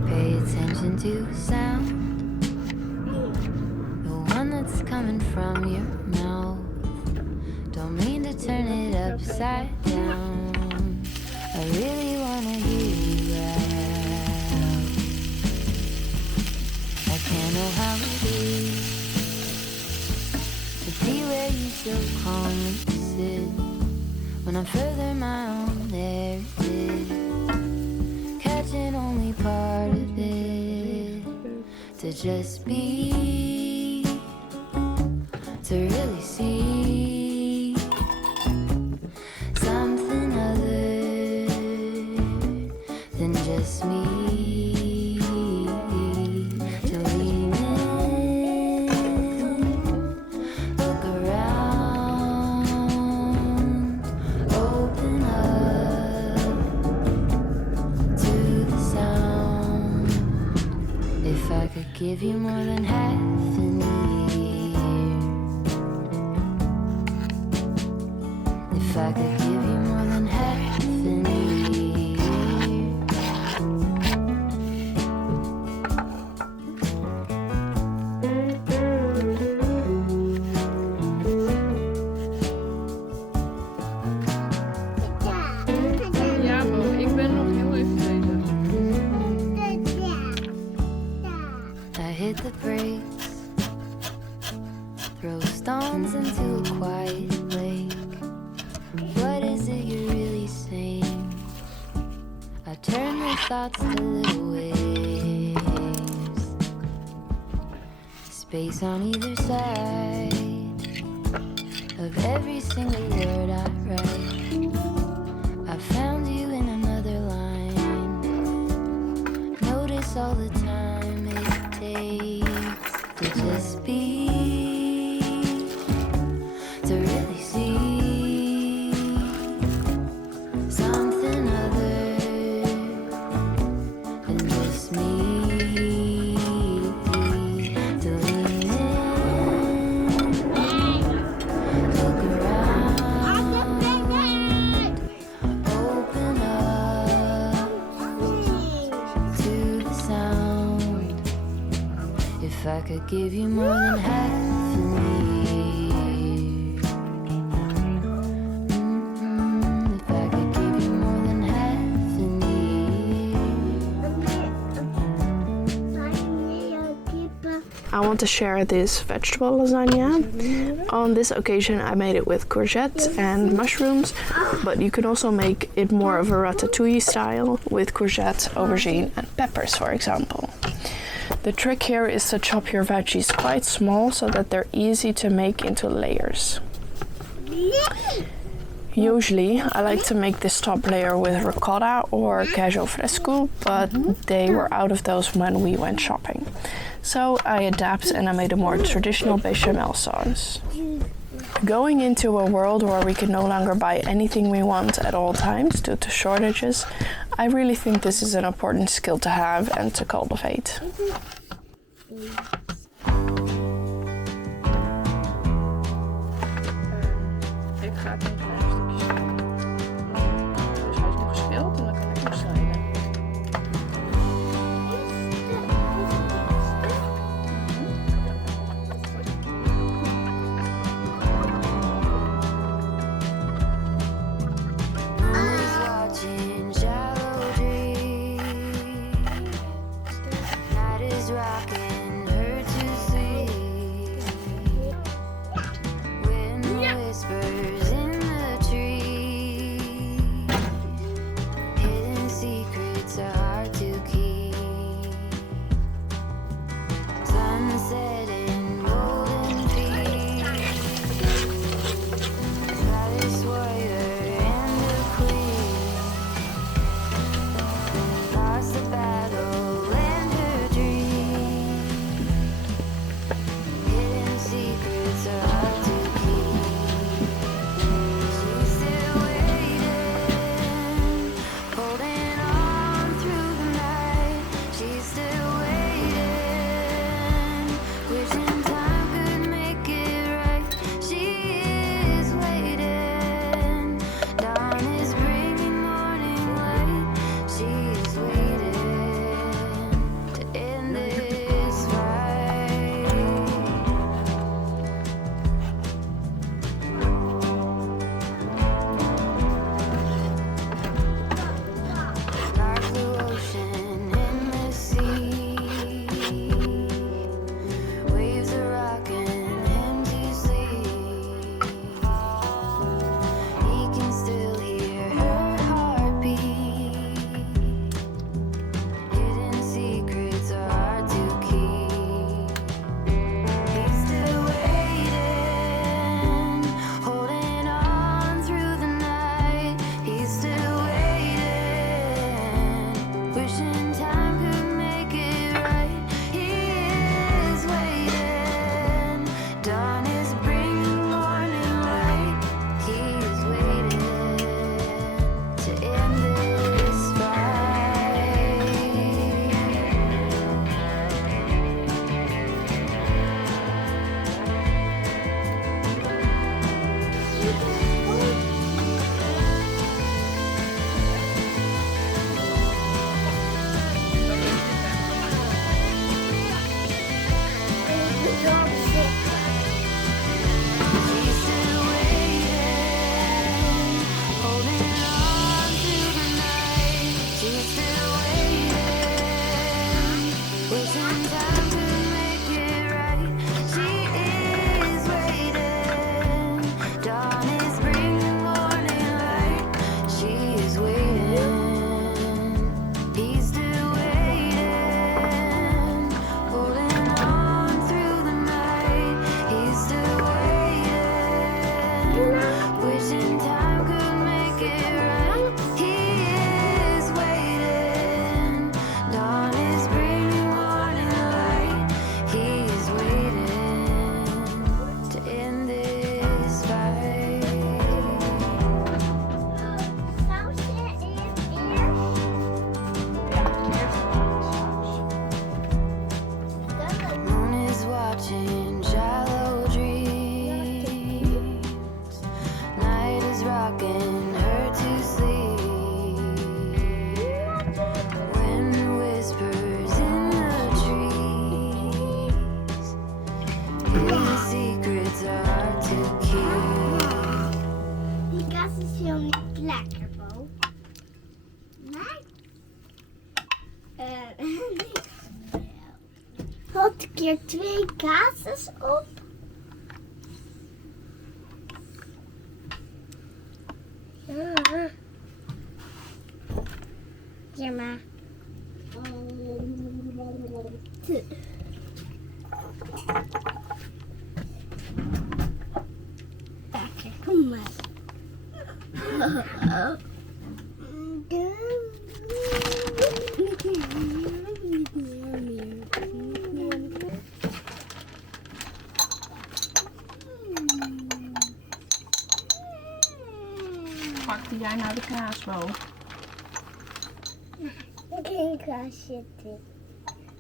Pay attention to sound, the one that's coming from your mouth. Don't mean to turn it upside down. I really wanna hear you out. I can't know how it is to be where you so calmly sit. When I'm further my own, there it is, catching only part of it. To just be, to really see something other than just me. To lean in, look around, open up to the sound. If I could give you more than half an ear, if I could give you more than half an ear. Ja, Bo, ik ben nog heel even bezig. I hit the brakes, throw stones into a quiet lake. What is it you're really saying? I turn my thoughts to little waves, space on either side of every single word I write. I found you in another line. Notice all the time it takes to just be, to really see something other than just me. To lean in, look around, open up to the sound. If I could give you more than half an ear, if I could give you more than half an ear. I want to share this vegetable lasagna. On this occasion I made it with courgettes and mushrooms, but you can also make it more of a ratatouille style with courgette, aubergine and peppers, for example. The trick here is to chop your veggies quite small so that they're easy to make into layers. Usually I like to make this top layer with ricotta or queso fresco, but they were out of those when we went shopping. So I adapt and I made a more traditional bechamel sauce. Going into a world where we can no longer buy anything we want at all times due to shortages, I really think this is an important skill to have and to cultivate. Ik ga het in kleine stukjes snijden. Dus hij is nog gespeeld en dan kan ik nog snijden. Watching shallow dreams. Night is rocking her to sleep. Wind whispers in the trees. Hidden secrets are hard to keep. Sunset in golden fields. Palace warrior and a queen. Lost the battle and her dream. Hidden secrets are hard to keep. She's still waiting, holding on through the night. She's still waiting, wishing time could make it right. She is waiting, dawn is bringing morning light. She's waiting to end this fight. Dark blue ocean in the sea. Waves are rocking him to sleep. He can still hear her heartbeat. Hidden secrets are hard to keep. He's still waiting, holding on through the night. He's still waiting, wishing time could make it right. He is waiting, dawn is bringing morning light. He is waiting to end this fight. She's still waiting, holding on through the night. She's still waiting, wishing time could make it right. She is waiting, dawn is bringing morning light. She is waiting, he's still waiting, holding on through the night. He's still waiting, wishing time could make it right. He is waiting, dawn is bringing morning light. He is waiting to end this fight. Moon is watching shallow dreams. Night is rocking her to sleep. Wind whispers in the trees. Hidden secrets are hard to keep. Die kaas is heel niet lekker, Bo. Nee? Had een keer 2 kaasjes op. Ja. Ja, maar. Lekker, kom maar. Pakte jij nou de kaasboom? Geen kaas zit dit.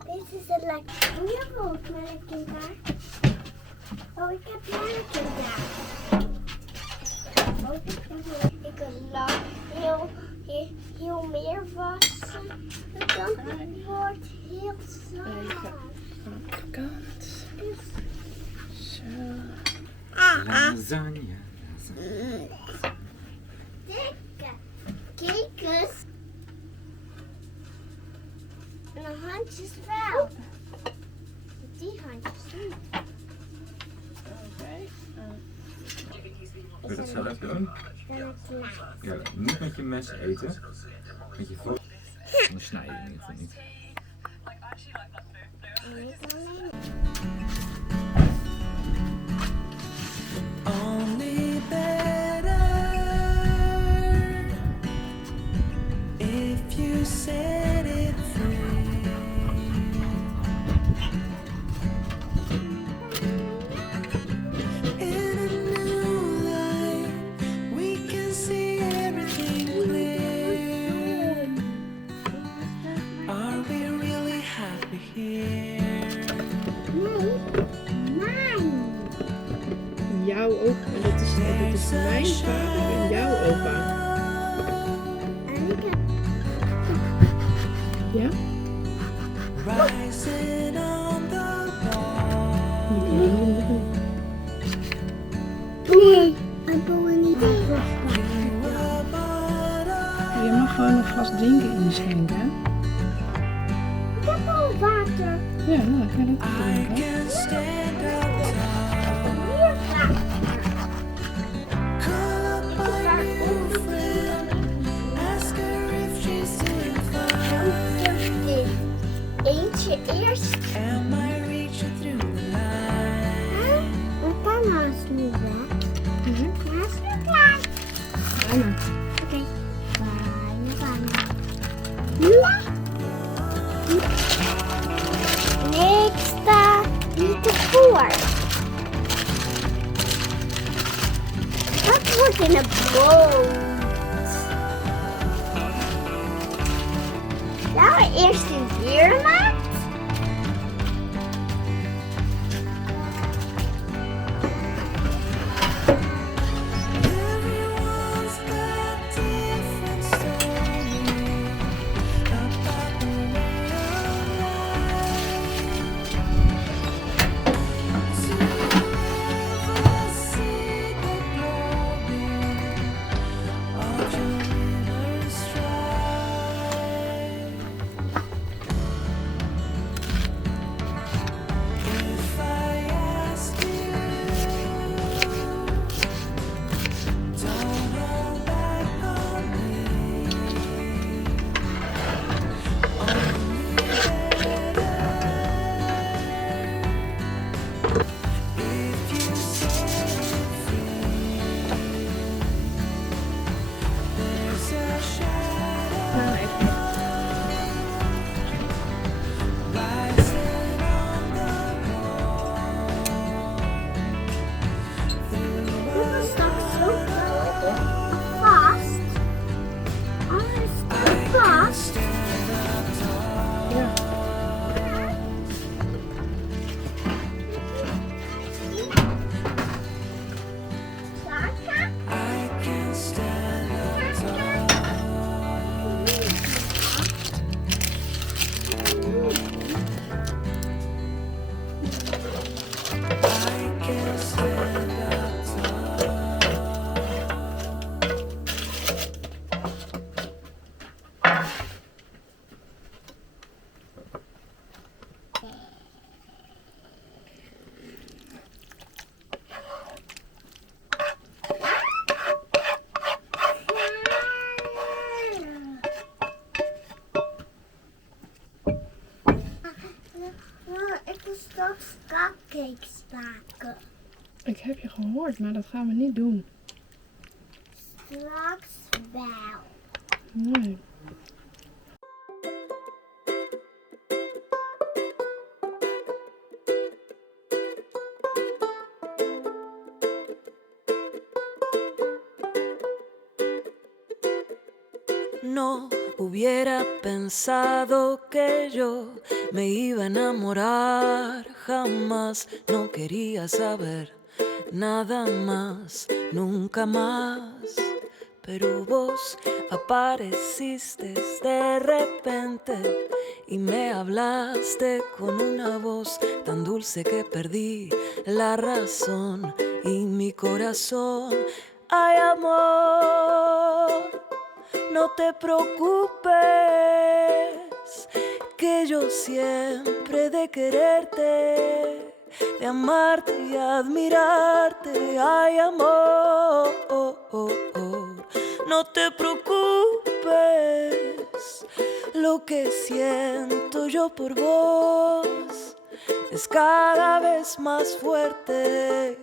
Dit is een lekker. Hier ook melk daar. Oh, ik heb melk daar. Oh, ik kan lang heel meer wassen. Dan wordt heel zacht. Aan de kant. Zo. Lasagna. Dikke. Kijk eens. En de handjes wel. Die handjes niet. Wil je dat zelf doen? Ja, niet met je mes eten. Met je voet. Dan snij je in ieder geval niet. Only better if you set it free. In a new light, we can see everything clear. Are we really happy here? Jouw opa. Dit is mijn vader en jouw opa. En ik heb... Ja? Rising on the wall. Nee, ik wil niet. Je mag gewoon een glas drinken inschenken. Ik heb al water. Ja, nou, dan kan je dat I drinken. can stand up tall. Hier water. Call up my old friend. Ask her if she's still fine. Eentje eerst. Am I reaching through the line? Wat dan naast nu weg? Naast nu klaar. Bijna. Oké. Bijna. Ja. Ik sta niet ervoor. Dat wordt in een boot. Laten we eerst een dier maken. Everyone's got different stories about the way of life. To ever see the glory of your inner strife. If I ask you, don't hold back on me. Only better if you set it free. There's a shadow rising on the wall. Dit is straks zo vast. Alles staat vast. I can stand up tall. I can stand up tall. Ik wil straks cupcakes maken. Ik heb je gehoord, maar dat gaan we niet doen. Straks wel. Nee. No hubiera pensado que yo me iba a enamorar jamás. No quería saber nada más, nunca más. Pero vos apareciste de repente y me hablaste con una voz tan dulce que perdí la razón y mi corazón. Ay, amor, no te preocupes, que yo siempre he de quererte, de amarte y admirarte. Ay, amor, no te preocupes, lo que siento yo por vos es cada vez más fuerte.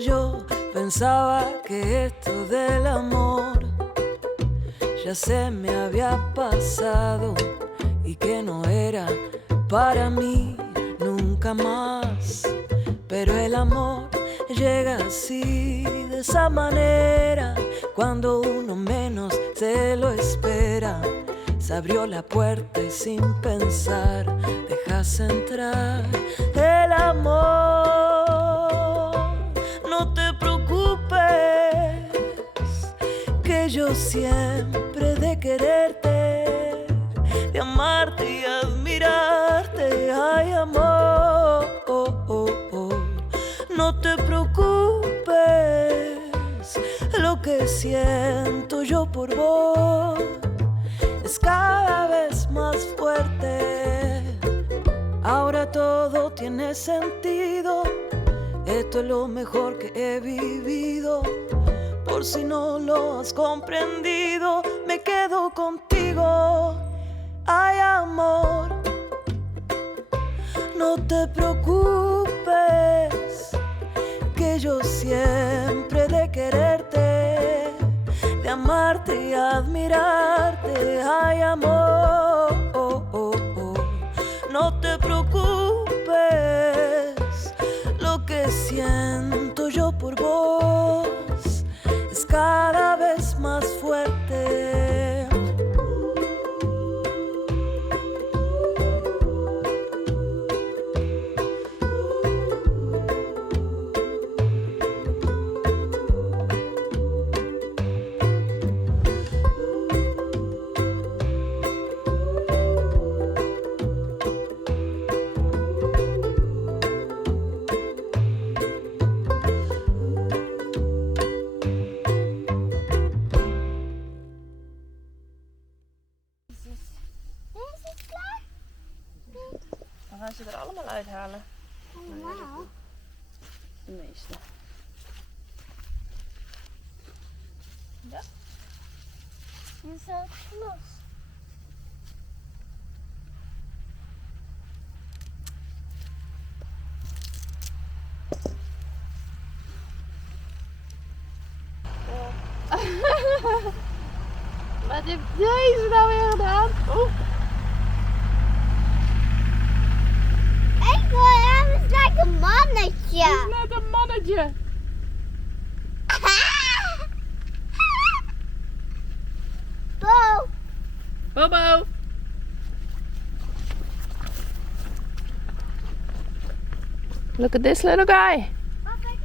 Yo pensaba que esto del amor ya se me había pasado y que no era para mí nunca más. Pero el amor llega así, de esa manera, cuando uno menos se lo espera. Se abrió la puerta y sin pensar dejas entrar el amor. No te preocupes, que yo siempre he de quererte, de amarte y admirarte. Ay, amor, no te preocupes, lo que siento yo por vos es cada vez más fuerte. Ahora todo tiene sentido, esto es lo mejor que he vivido. Por si no lo has comprendido, me quedo contigo. Ay, amor, no te preocupes, que yo siempre he de quererte, de amarte y admirarte. Ay, amor, no te preocupes, lo que siento yo por vos es cada vez más fuerte. Dan gaan ze er allemaal uithalen. Wauw. De meeste. Ja. Nu is het los. Wat heeft deze nou weer gedaan? Oeh. Ik word even like een mannetje. Het is net een mannetje. Bo. Bobo. Look at this little guy. Papa, kijk.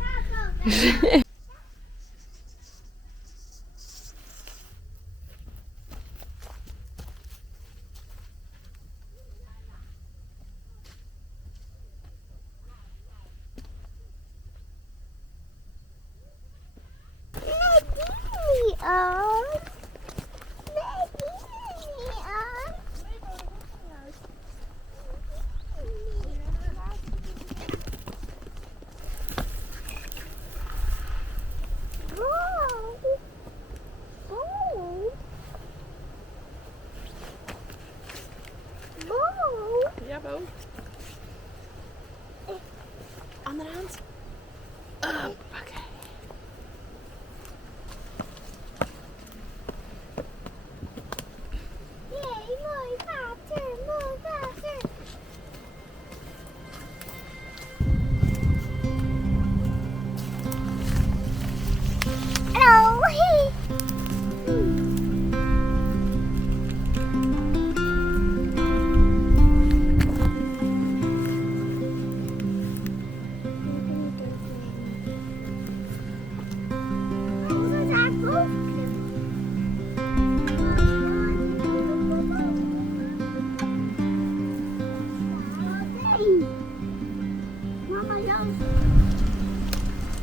Ja, Bo. Andere hand. Oké.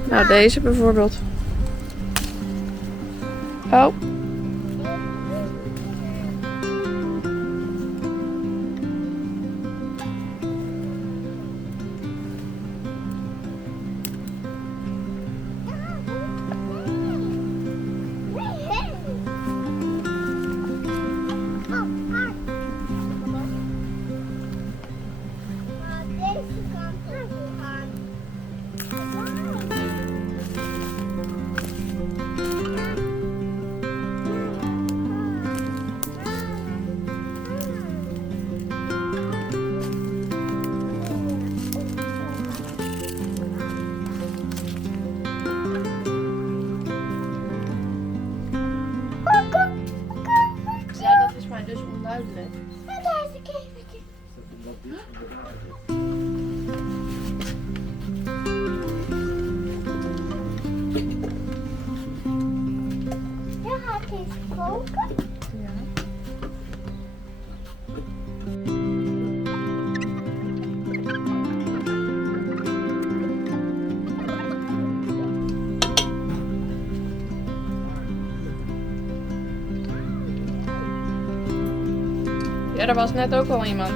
Nou, deze bijvoorbeeld. Oh. Ja, dat is mij dus onduidelijk. En daar is een kevertje. Ja, gaat deze koken? Ja. Ja, er was net ook al iemand.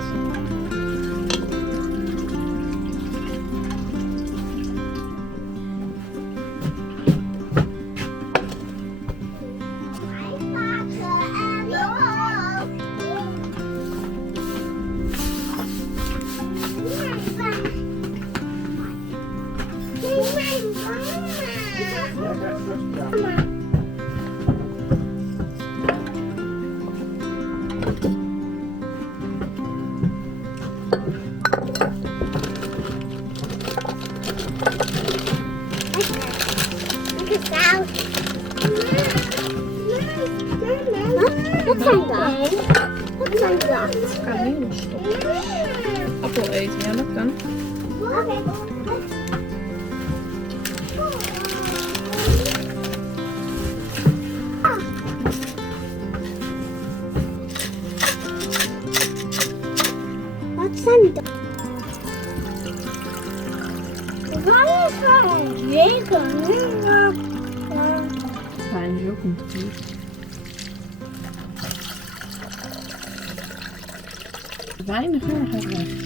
Wat zijn dat? Wat zijn dat? Kaneelstoppers. Appel eten, ja dat kan. Wat zijn dat? Waar is van regen? Fijn, zo komt het goed. Weinig geur gaat weg.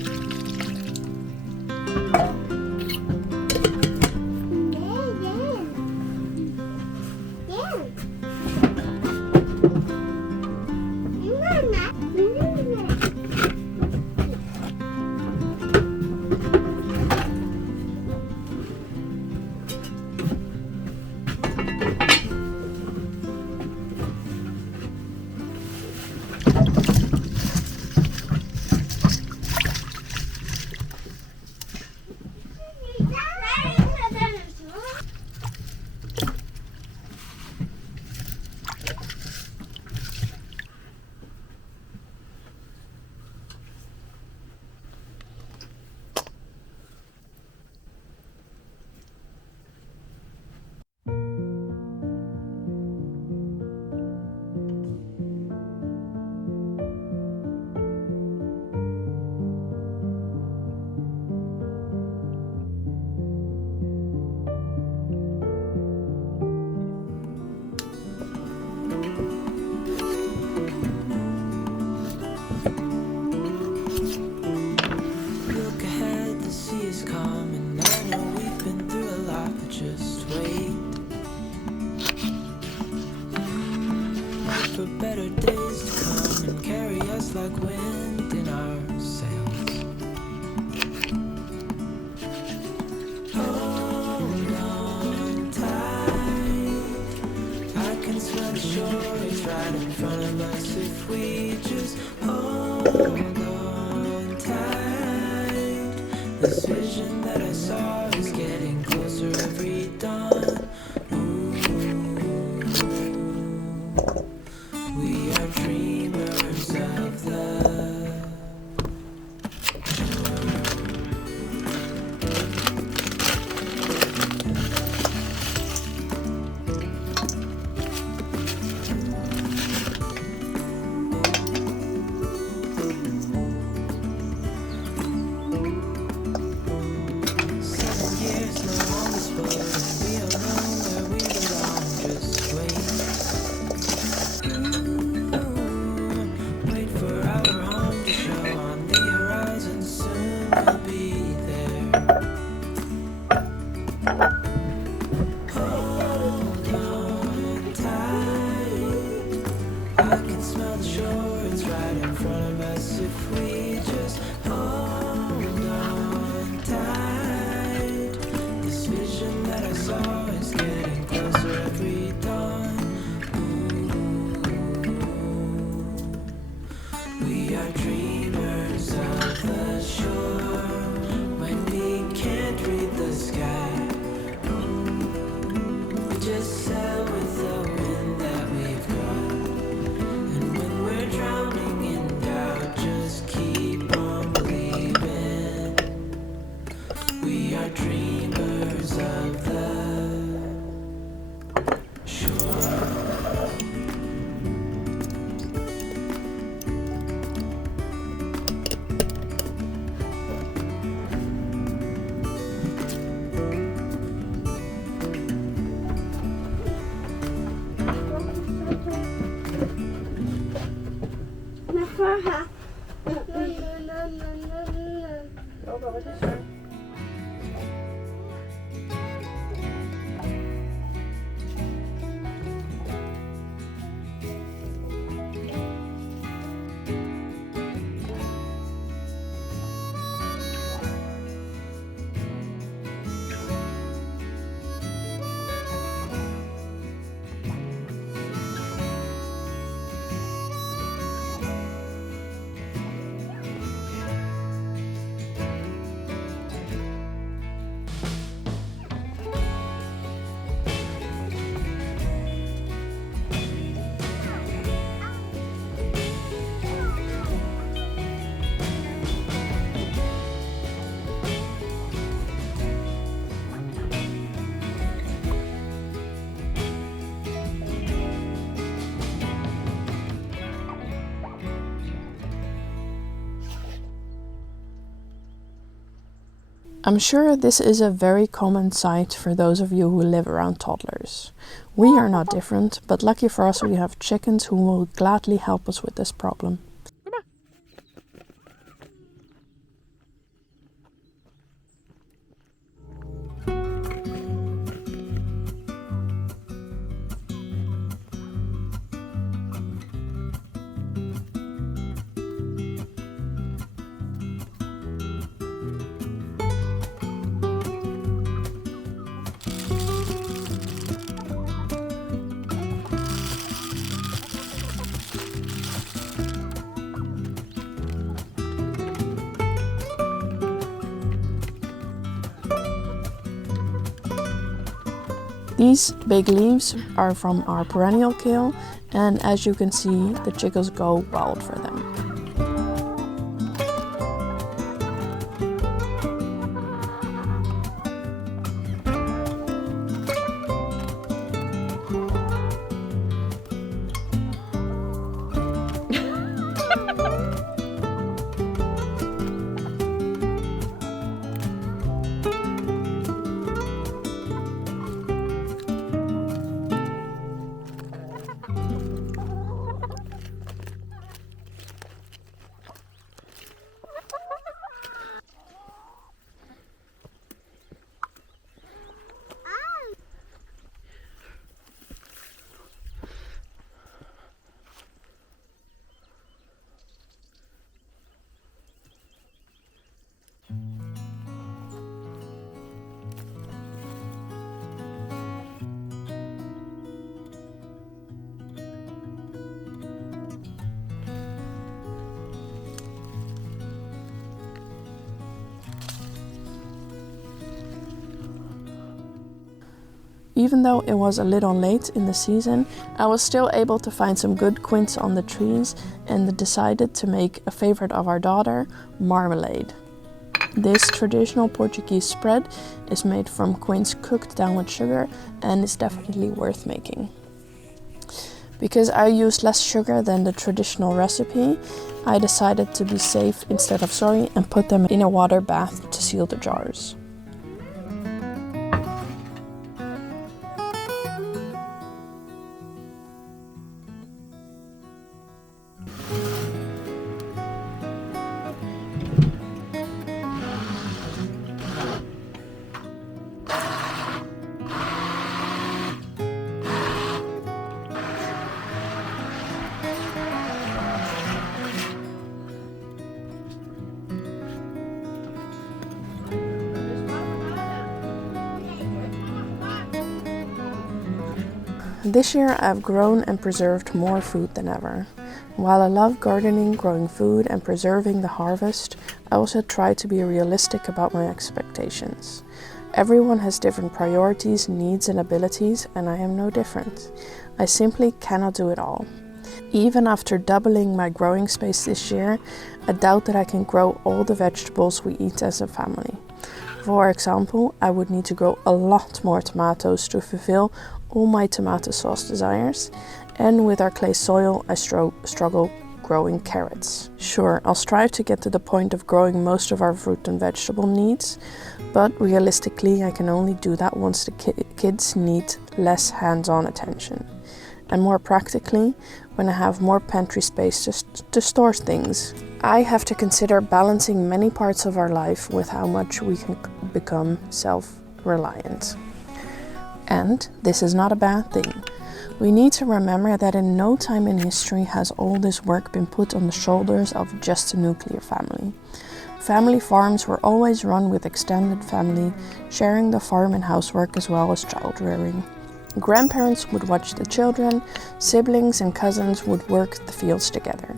I can smell the shore, it's right in front of us if we just hold on tight. This vision that I saw is getting closer every dawn. We are dreamers of the shore when we can't read the sky. We just sail with the wind that we've got. And when we're drowning in doubt, just keep on believing. We are dreamers of the shore. Haha. No. Logo, wat is er? I'm sure this is a very common sight for those of you who live around toddlers. We are not different, but lucky for us we have chickens who will gladly help us with this problem. These big leaves are from our perennial kale, and as you can see, the chickens go wild for them. Even though it was a little late in the season, I was still able to find some good quince on the trees and decided to make a favorite of our daughter, marmalade. This traditional Portuguese spread is made from quince cooked down with sugar and is definitely worth making. Because I used less sugar than the traditional recipe, I decided to be safe instead of sorry and put them in a water bath to seal the jars. This year I've grown and preserved more food than ever. While I love gardening, growing food and preserving the harvest, I also try to be realistic about my expectations. Everyone has different priorities, needs and abilities, and I am no different. I simply cannot do it all. Even after doubling my growing space this year, I doubt that I can grow all the vegetables we eat as a family. For example, I would need to grow a lot more tomatoes to fulfill all my tomato sauce desires, and with our clay soil I struggle growing carrots. Sure, I'll strive to get to the point of growing most of our fruit and vegetable needs, but realistically I can only do that once the kids need less hands-on attention. And more practically, when I have more pantry space to store things. I have to consider balancing many parts of our life with how much we can become self-reliant. And this is not a bad thing. We need to remember that in no time in history has all this work been put on the shoulders of just a nuclear family. Family farms were always run with extended family, sharing the farm and housework as well as child rearing. Grandparents would watch the children, siblings and cousins would work the fields together.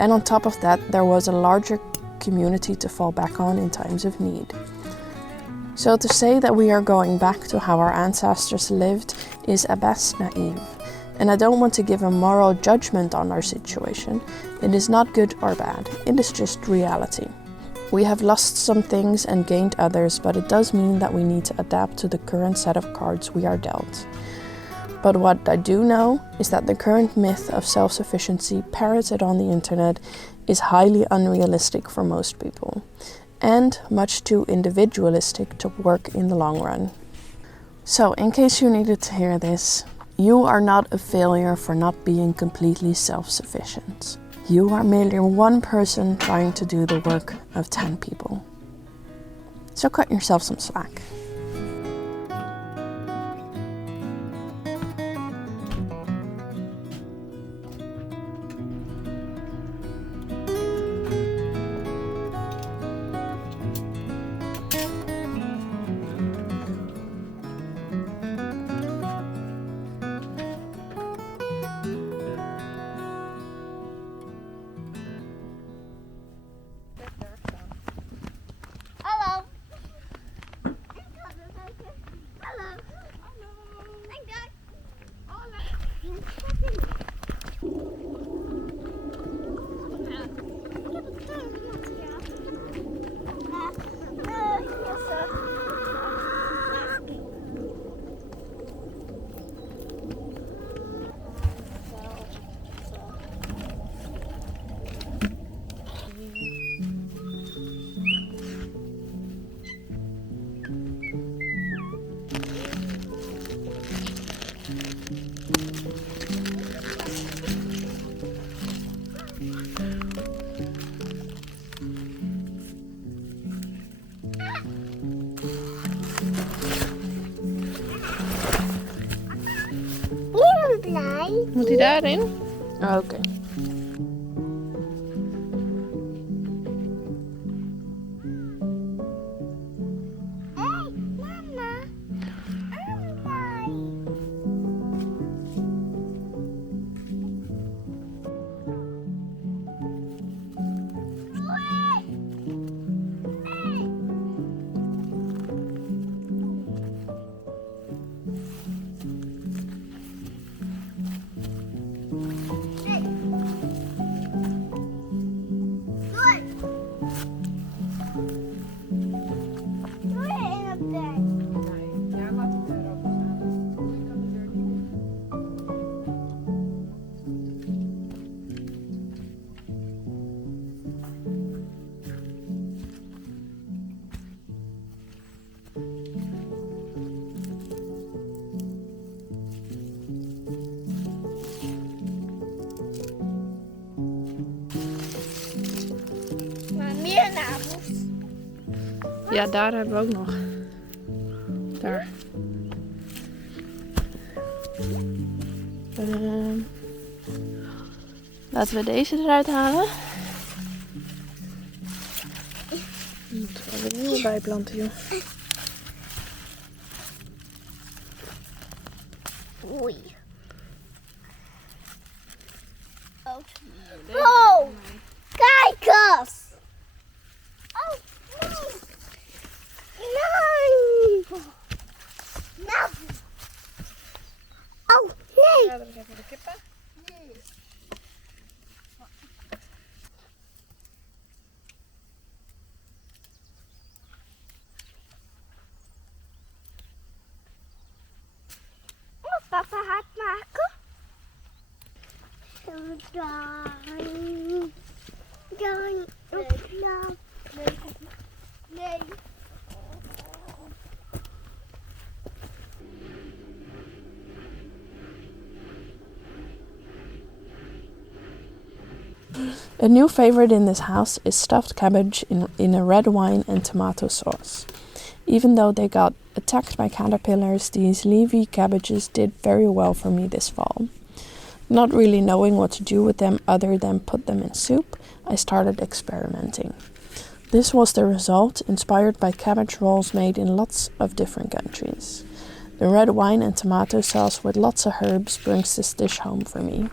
And on top of that, there was a larger community to fall back on in times of need. So to say that we are going back to how our ancestors lived is at best naive. And I don't want to give a moral judgment on our situation. It is not good or bad, it is just reality. We have lost some things and gained others, but it does mean that we need to adapt to the current set of cards we are dealt. But what I do know is that the current myth of self-sufficiency parroted on the internet is highly unrealistic for most people, and much too individualistic to work in the long run. So, in case you needed to hear this, you are not a failure for not being completely self-sufficient. You are merely one person trying to do the work of 10 people. So cut yourself some slack. Hallo. Hallo. Ik dacht. Blij. Moet hij daarin? Oh, oké. Hey, mama. I'm blij. Maar meer nagels. Ja, daar hebben we ook nog. Daar. Laten we deze eruit halen. Moeten we er nieuwe bij planten, joh. Oei. dood. Wow, kijk eens. Oh, nee. Nee. Nou. Oh, nee. Ja, dat is even de kippen. Papa hard maken. Dan. Nee. A new favorite in this house is stuffed cabbage in a red wine and tomato sauce. Even though they got attacked by caterpillars, these leafy cabbages did very well for me this fall. Not really knowing what to do with them other than put them in soup, I started experimenting. This was the result, inspired by cabbage rolls made in lots of different countries. The red wine and tomato sauce with lots of herbs brings this dish home for me.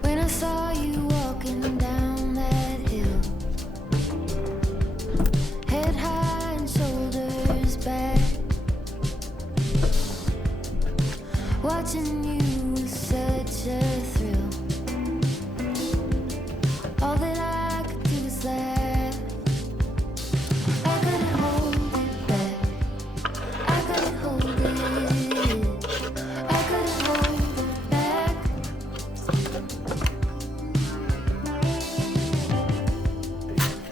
When I saw you walking down that hill, head high and shoulders back, watching you was such a thrill. All that I could do was laugh. I couldn't hold it back. I couldn't hold it. I couldn't hold it back.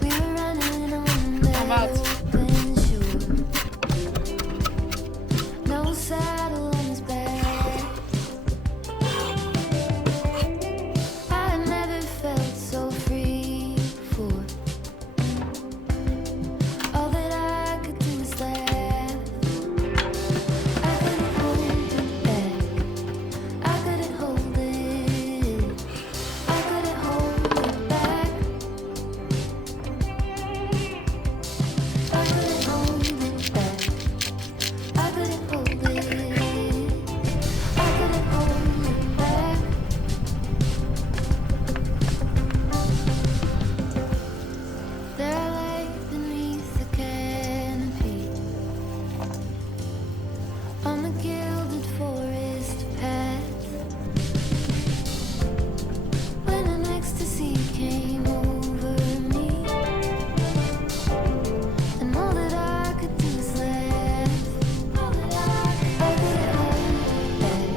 We were running on that open shore. No saddle on his back. I never felt so free before. All that I could do was laugh. I couldn't hold it back. I couldn't hold it. I couldn't hold it back. I couldn't hold it back. I couldn't hold it. I couldn't hold it back. There I lay beneath the canopy on the gilded forest path, when an ecstasy came over me, and all that I could do was laugh. All that I couldn't hold it back.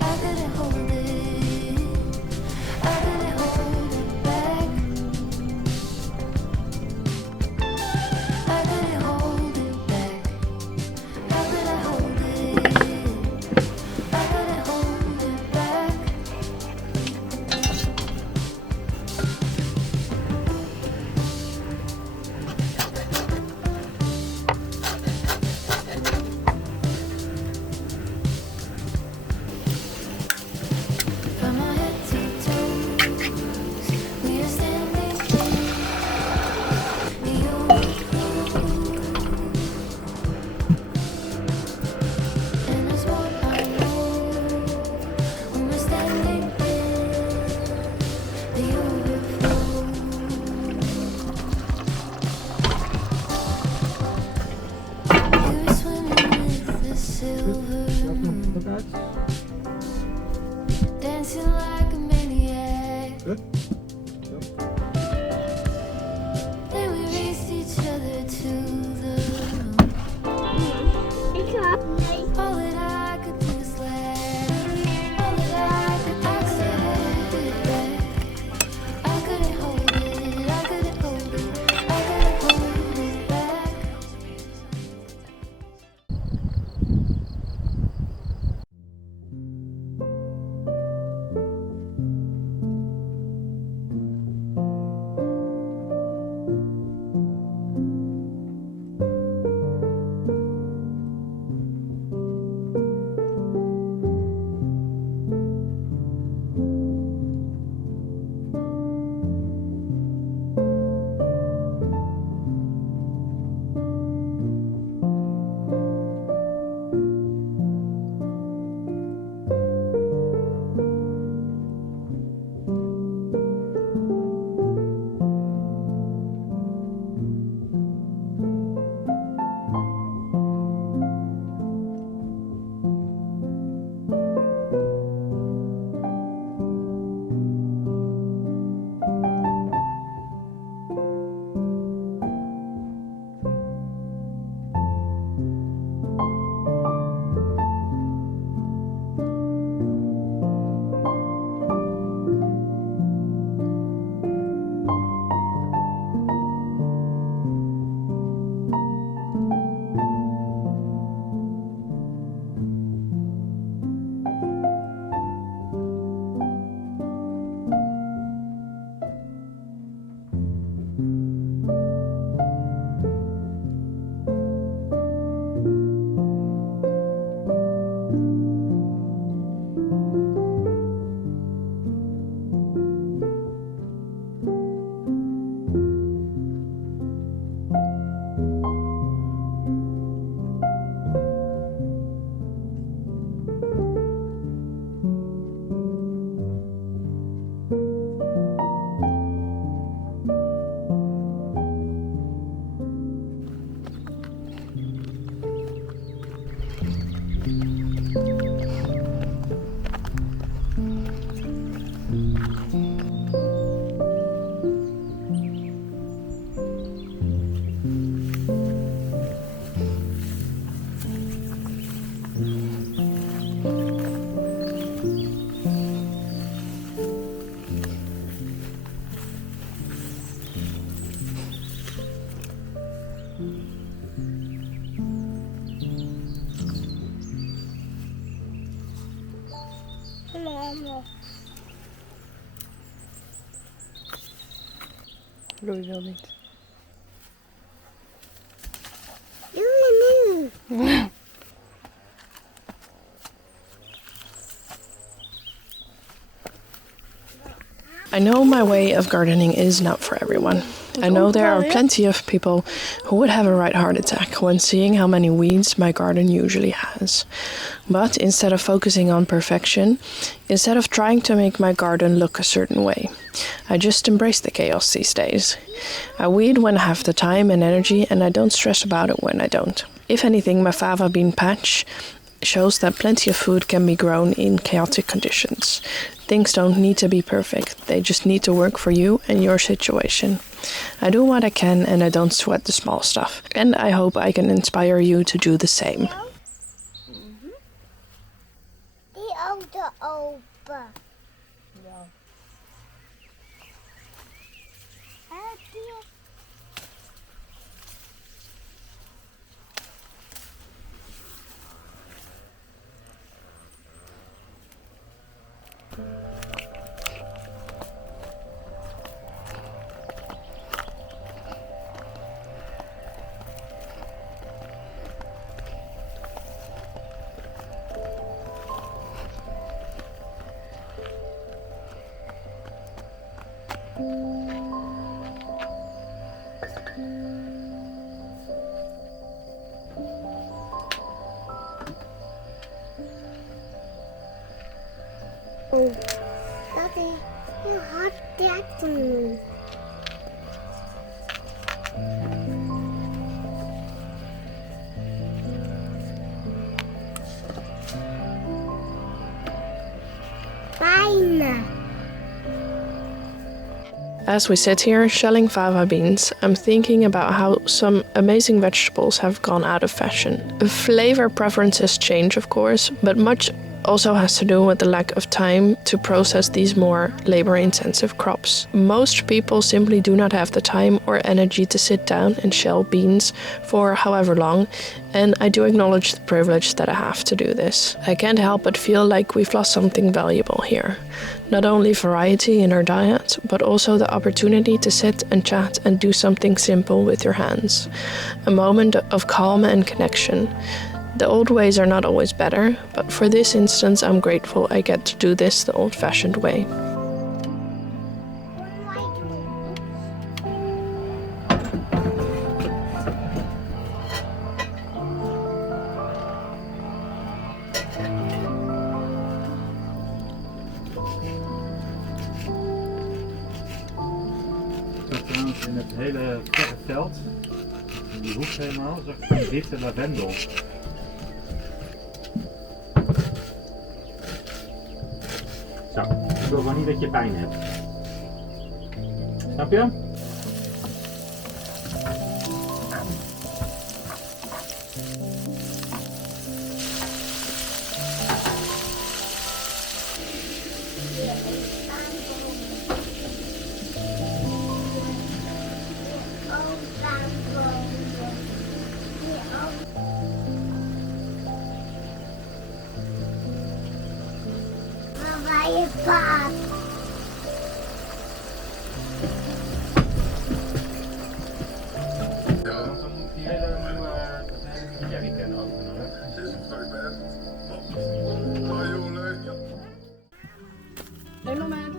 I couldn't hold it. I couldn't hold it back. I couldn't hold it back. How could I hold it? I couldn't hold it back. From our head to toes, we are standing in the overflow. And that's what I know when we're standing in the overflow. We were swimming with the silver moon, dancing like a maniac. Good. Then we raced each other to the moon. All that I could do was laugh. All that I could hold it back. I couldn't hold it. I couldn't hold it. I couldn't hold it back. Mama. Louis wil niet. I know my way of gardening is not for everyone. I know there are plenty of people who would have a right heart attack when seeing how many weeds my garden usually has. But instead of focusing on perfection, instead of trying to make my garden look a certain way, I just embrace the chaos these days. I weed when I have the time and energy, and I don't stress about it when I don't. If anything, my fava bean patch shows that plenty of food can be grown in chaotic conditions. Things don't need to be perfect, they just need to work for you and your situation. I do what I can and I don't sweat the small stuff. And I hope I can inspire you to do the same. Die auto open. Ja. Daddy, je hart trekt me. Bijna. As we sit here shelling fava beans, I'm thinking about how some amazing vegetables have gone out of fashion. Flavor preferences change, of course, but much also has to do with the lack of time to process these more labor-intensive crops. Most people simply do not have the time or energy to sit down and shell beans for however long, and I do acknowledge the privilege that I have to do this. I can't help but feel like we've lost something valuable here. Not only variety in our diet, but also the opportunity to sit and chat and do something simple with your hands. A moment of calm and connection. The old ways are not always better, but for this instance I'm grateful I get to do this the old-fashioned way. In het hele verre veld, die hoeft helemaal, zag ik een witte lavendel. Zo, ik wil gewoon niet dat je pijn hebt. Snap je? Je paard. Ja, dan moet die hele nieuwe jerrycan openen. Hey moment.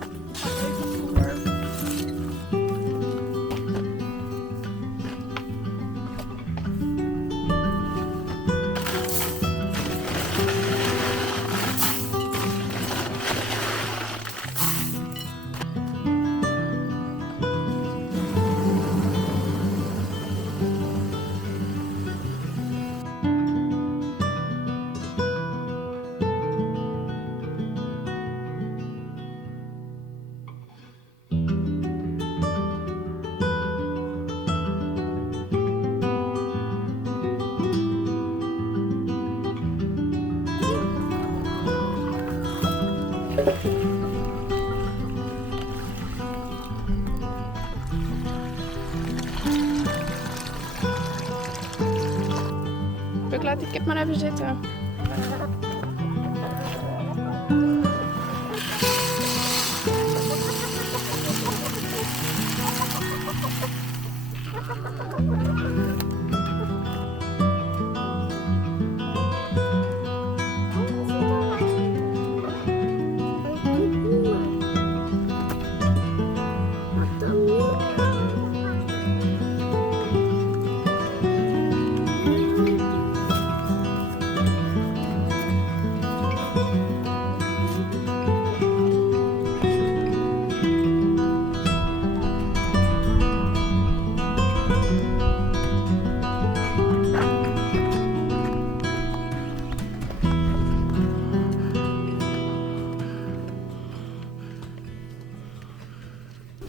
Ik laat die kip maar even zitten.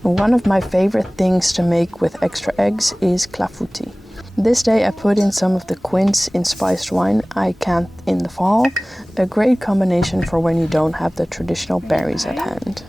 One of my favorite things to make with extra eggs is clafoutis. This day I put in some of the quince in spiced wine I canned in the fall, a great combination for when you don't have the traditional berries at hand.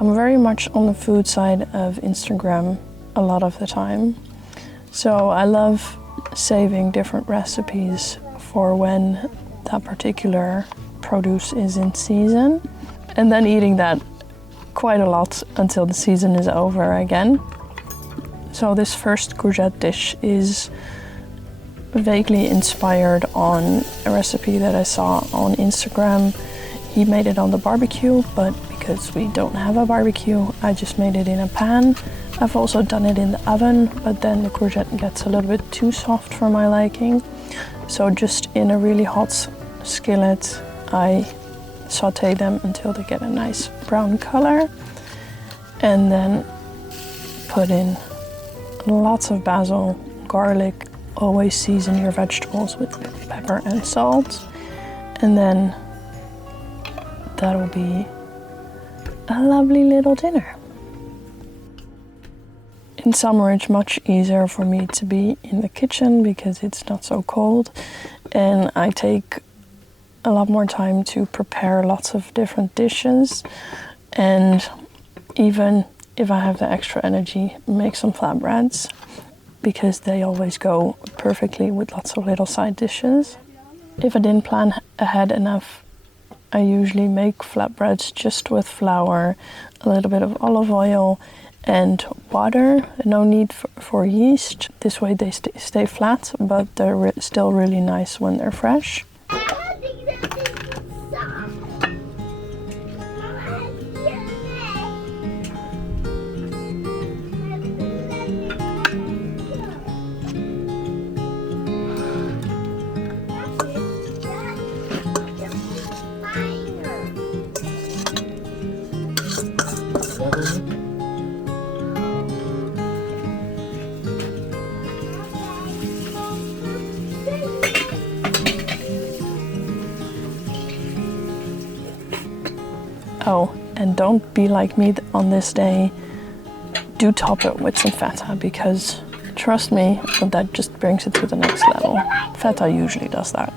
I'm very much on the food side of Instagram a lot of the time. So I love saving different recipes for when that particular produce is in season, and then eating that quite a lot until the season is over again. So this first courgette dish is vaguely inspired on a recipe that I saw on Instagram. He made it on the barbecue, but because we don't have a barbecue, I just made it in a pan. I've also done it in the oven, but then the courgette gets a little bit too soft for my liking. So just in a really hot skillet, I saute them until they get a nice brown color, and then put in lots of basil, garlic. Always season your vegetables with pepper and salt, and then that'll be a lovely little dinner. In summer it's much easier for me to be in the kitchen because it's not so cold, and I take a lot more time to prepare lots of different dishes, and even if I have the extra energy, make some flatbreads because they always go perfectly with lots of little side dishes. If I didn't plan ahead enough, I usually make flatbreads just with flour, a little bit of olive oil and water. No need for yeast. This way they stay flat, but they're still really nice when they're fresh. Oh, and don't be like me on this day. Do top it with some feta, because trust me, that just brings it to the next level. Feta usually does that.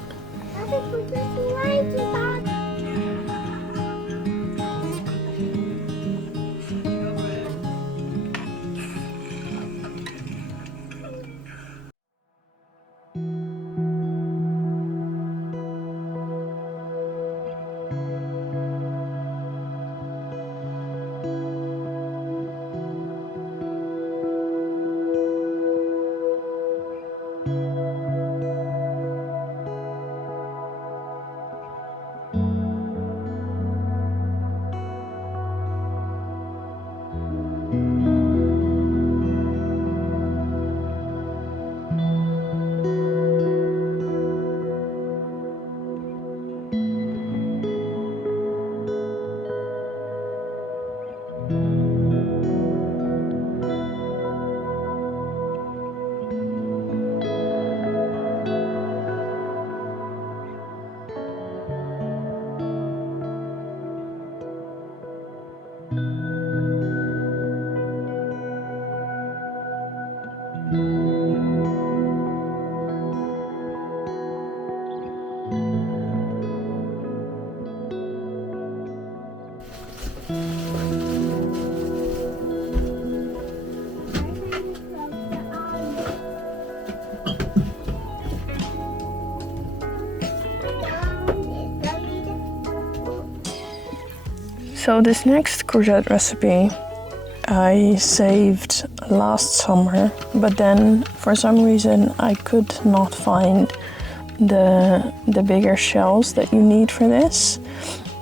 So this next courgette recipe I saved last summer, but then for some reason I could not find the bigger shells that you need for this.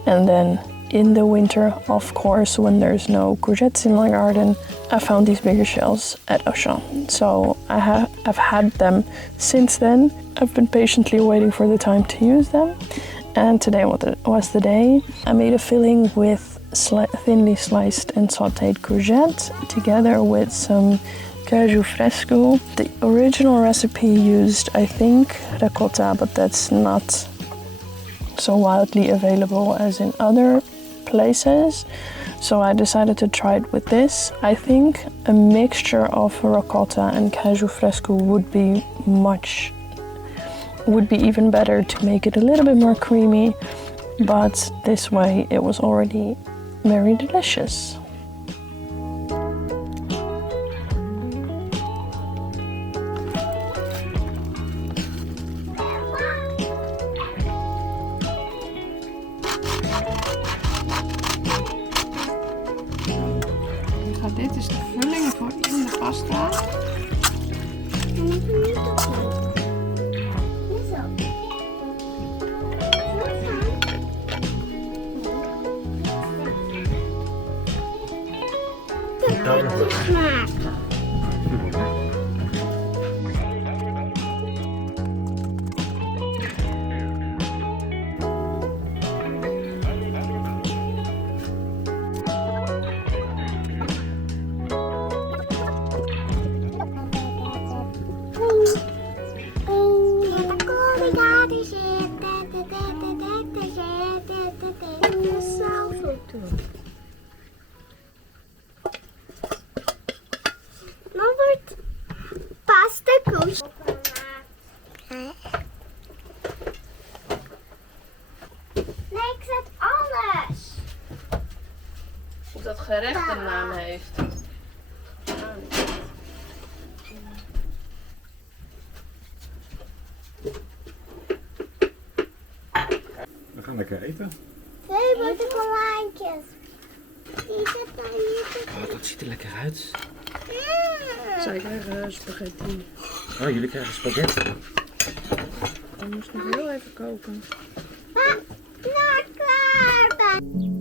And then in the winter, of course, when there's no courgettes in my garden, I found these bigger shells at Auchan. So I've had them since then. I've been patiently waiting for the time to use them. And today was the day. I made a filling with thinly sliced and sauteed courgette together with some cashew fresco. The original recipe used, I think, ricotta, but that's not so widely available as in other places. So I decided to try it with this. I think a mixture of ricotta and cashew fresco would be even better to make it a little bit more creamy, but this way it was already very delicious. Dit is de vulling voor in de pasta. Of dat gerecht een naam heeft. We gaan lekker eten. 2 boterkollaantjes. Die zit daar hier. Oh, dat ziet er lekker uit. Zij krijgen spaghetti. Oh, jullie krijgen spaghetti. Dan moest nog heel even koken. Nou, klaar.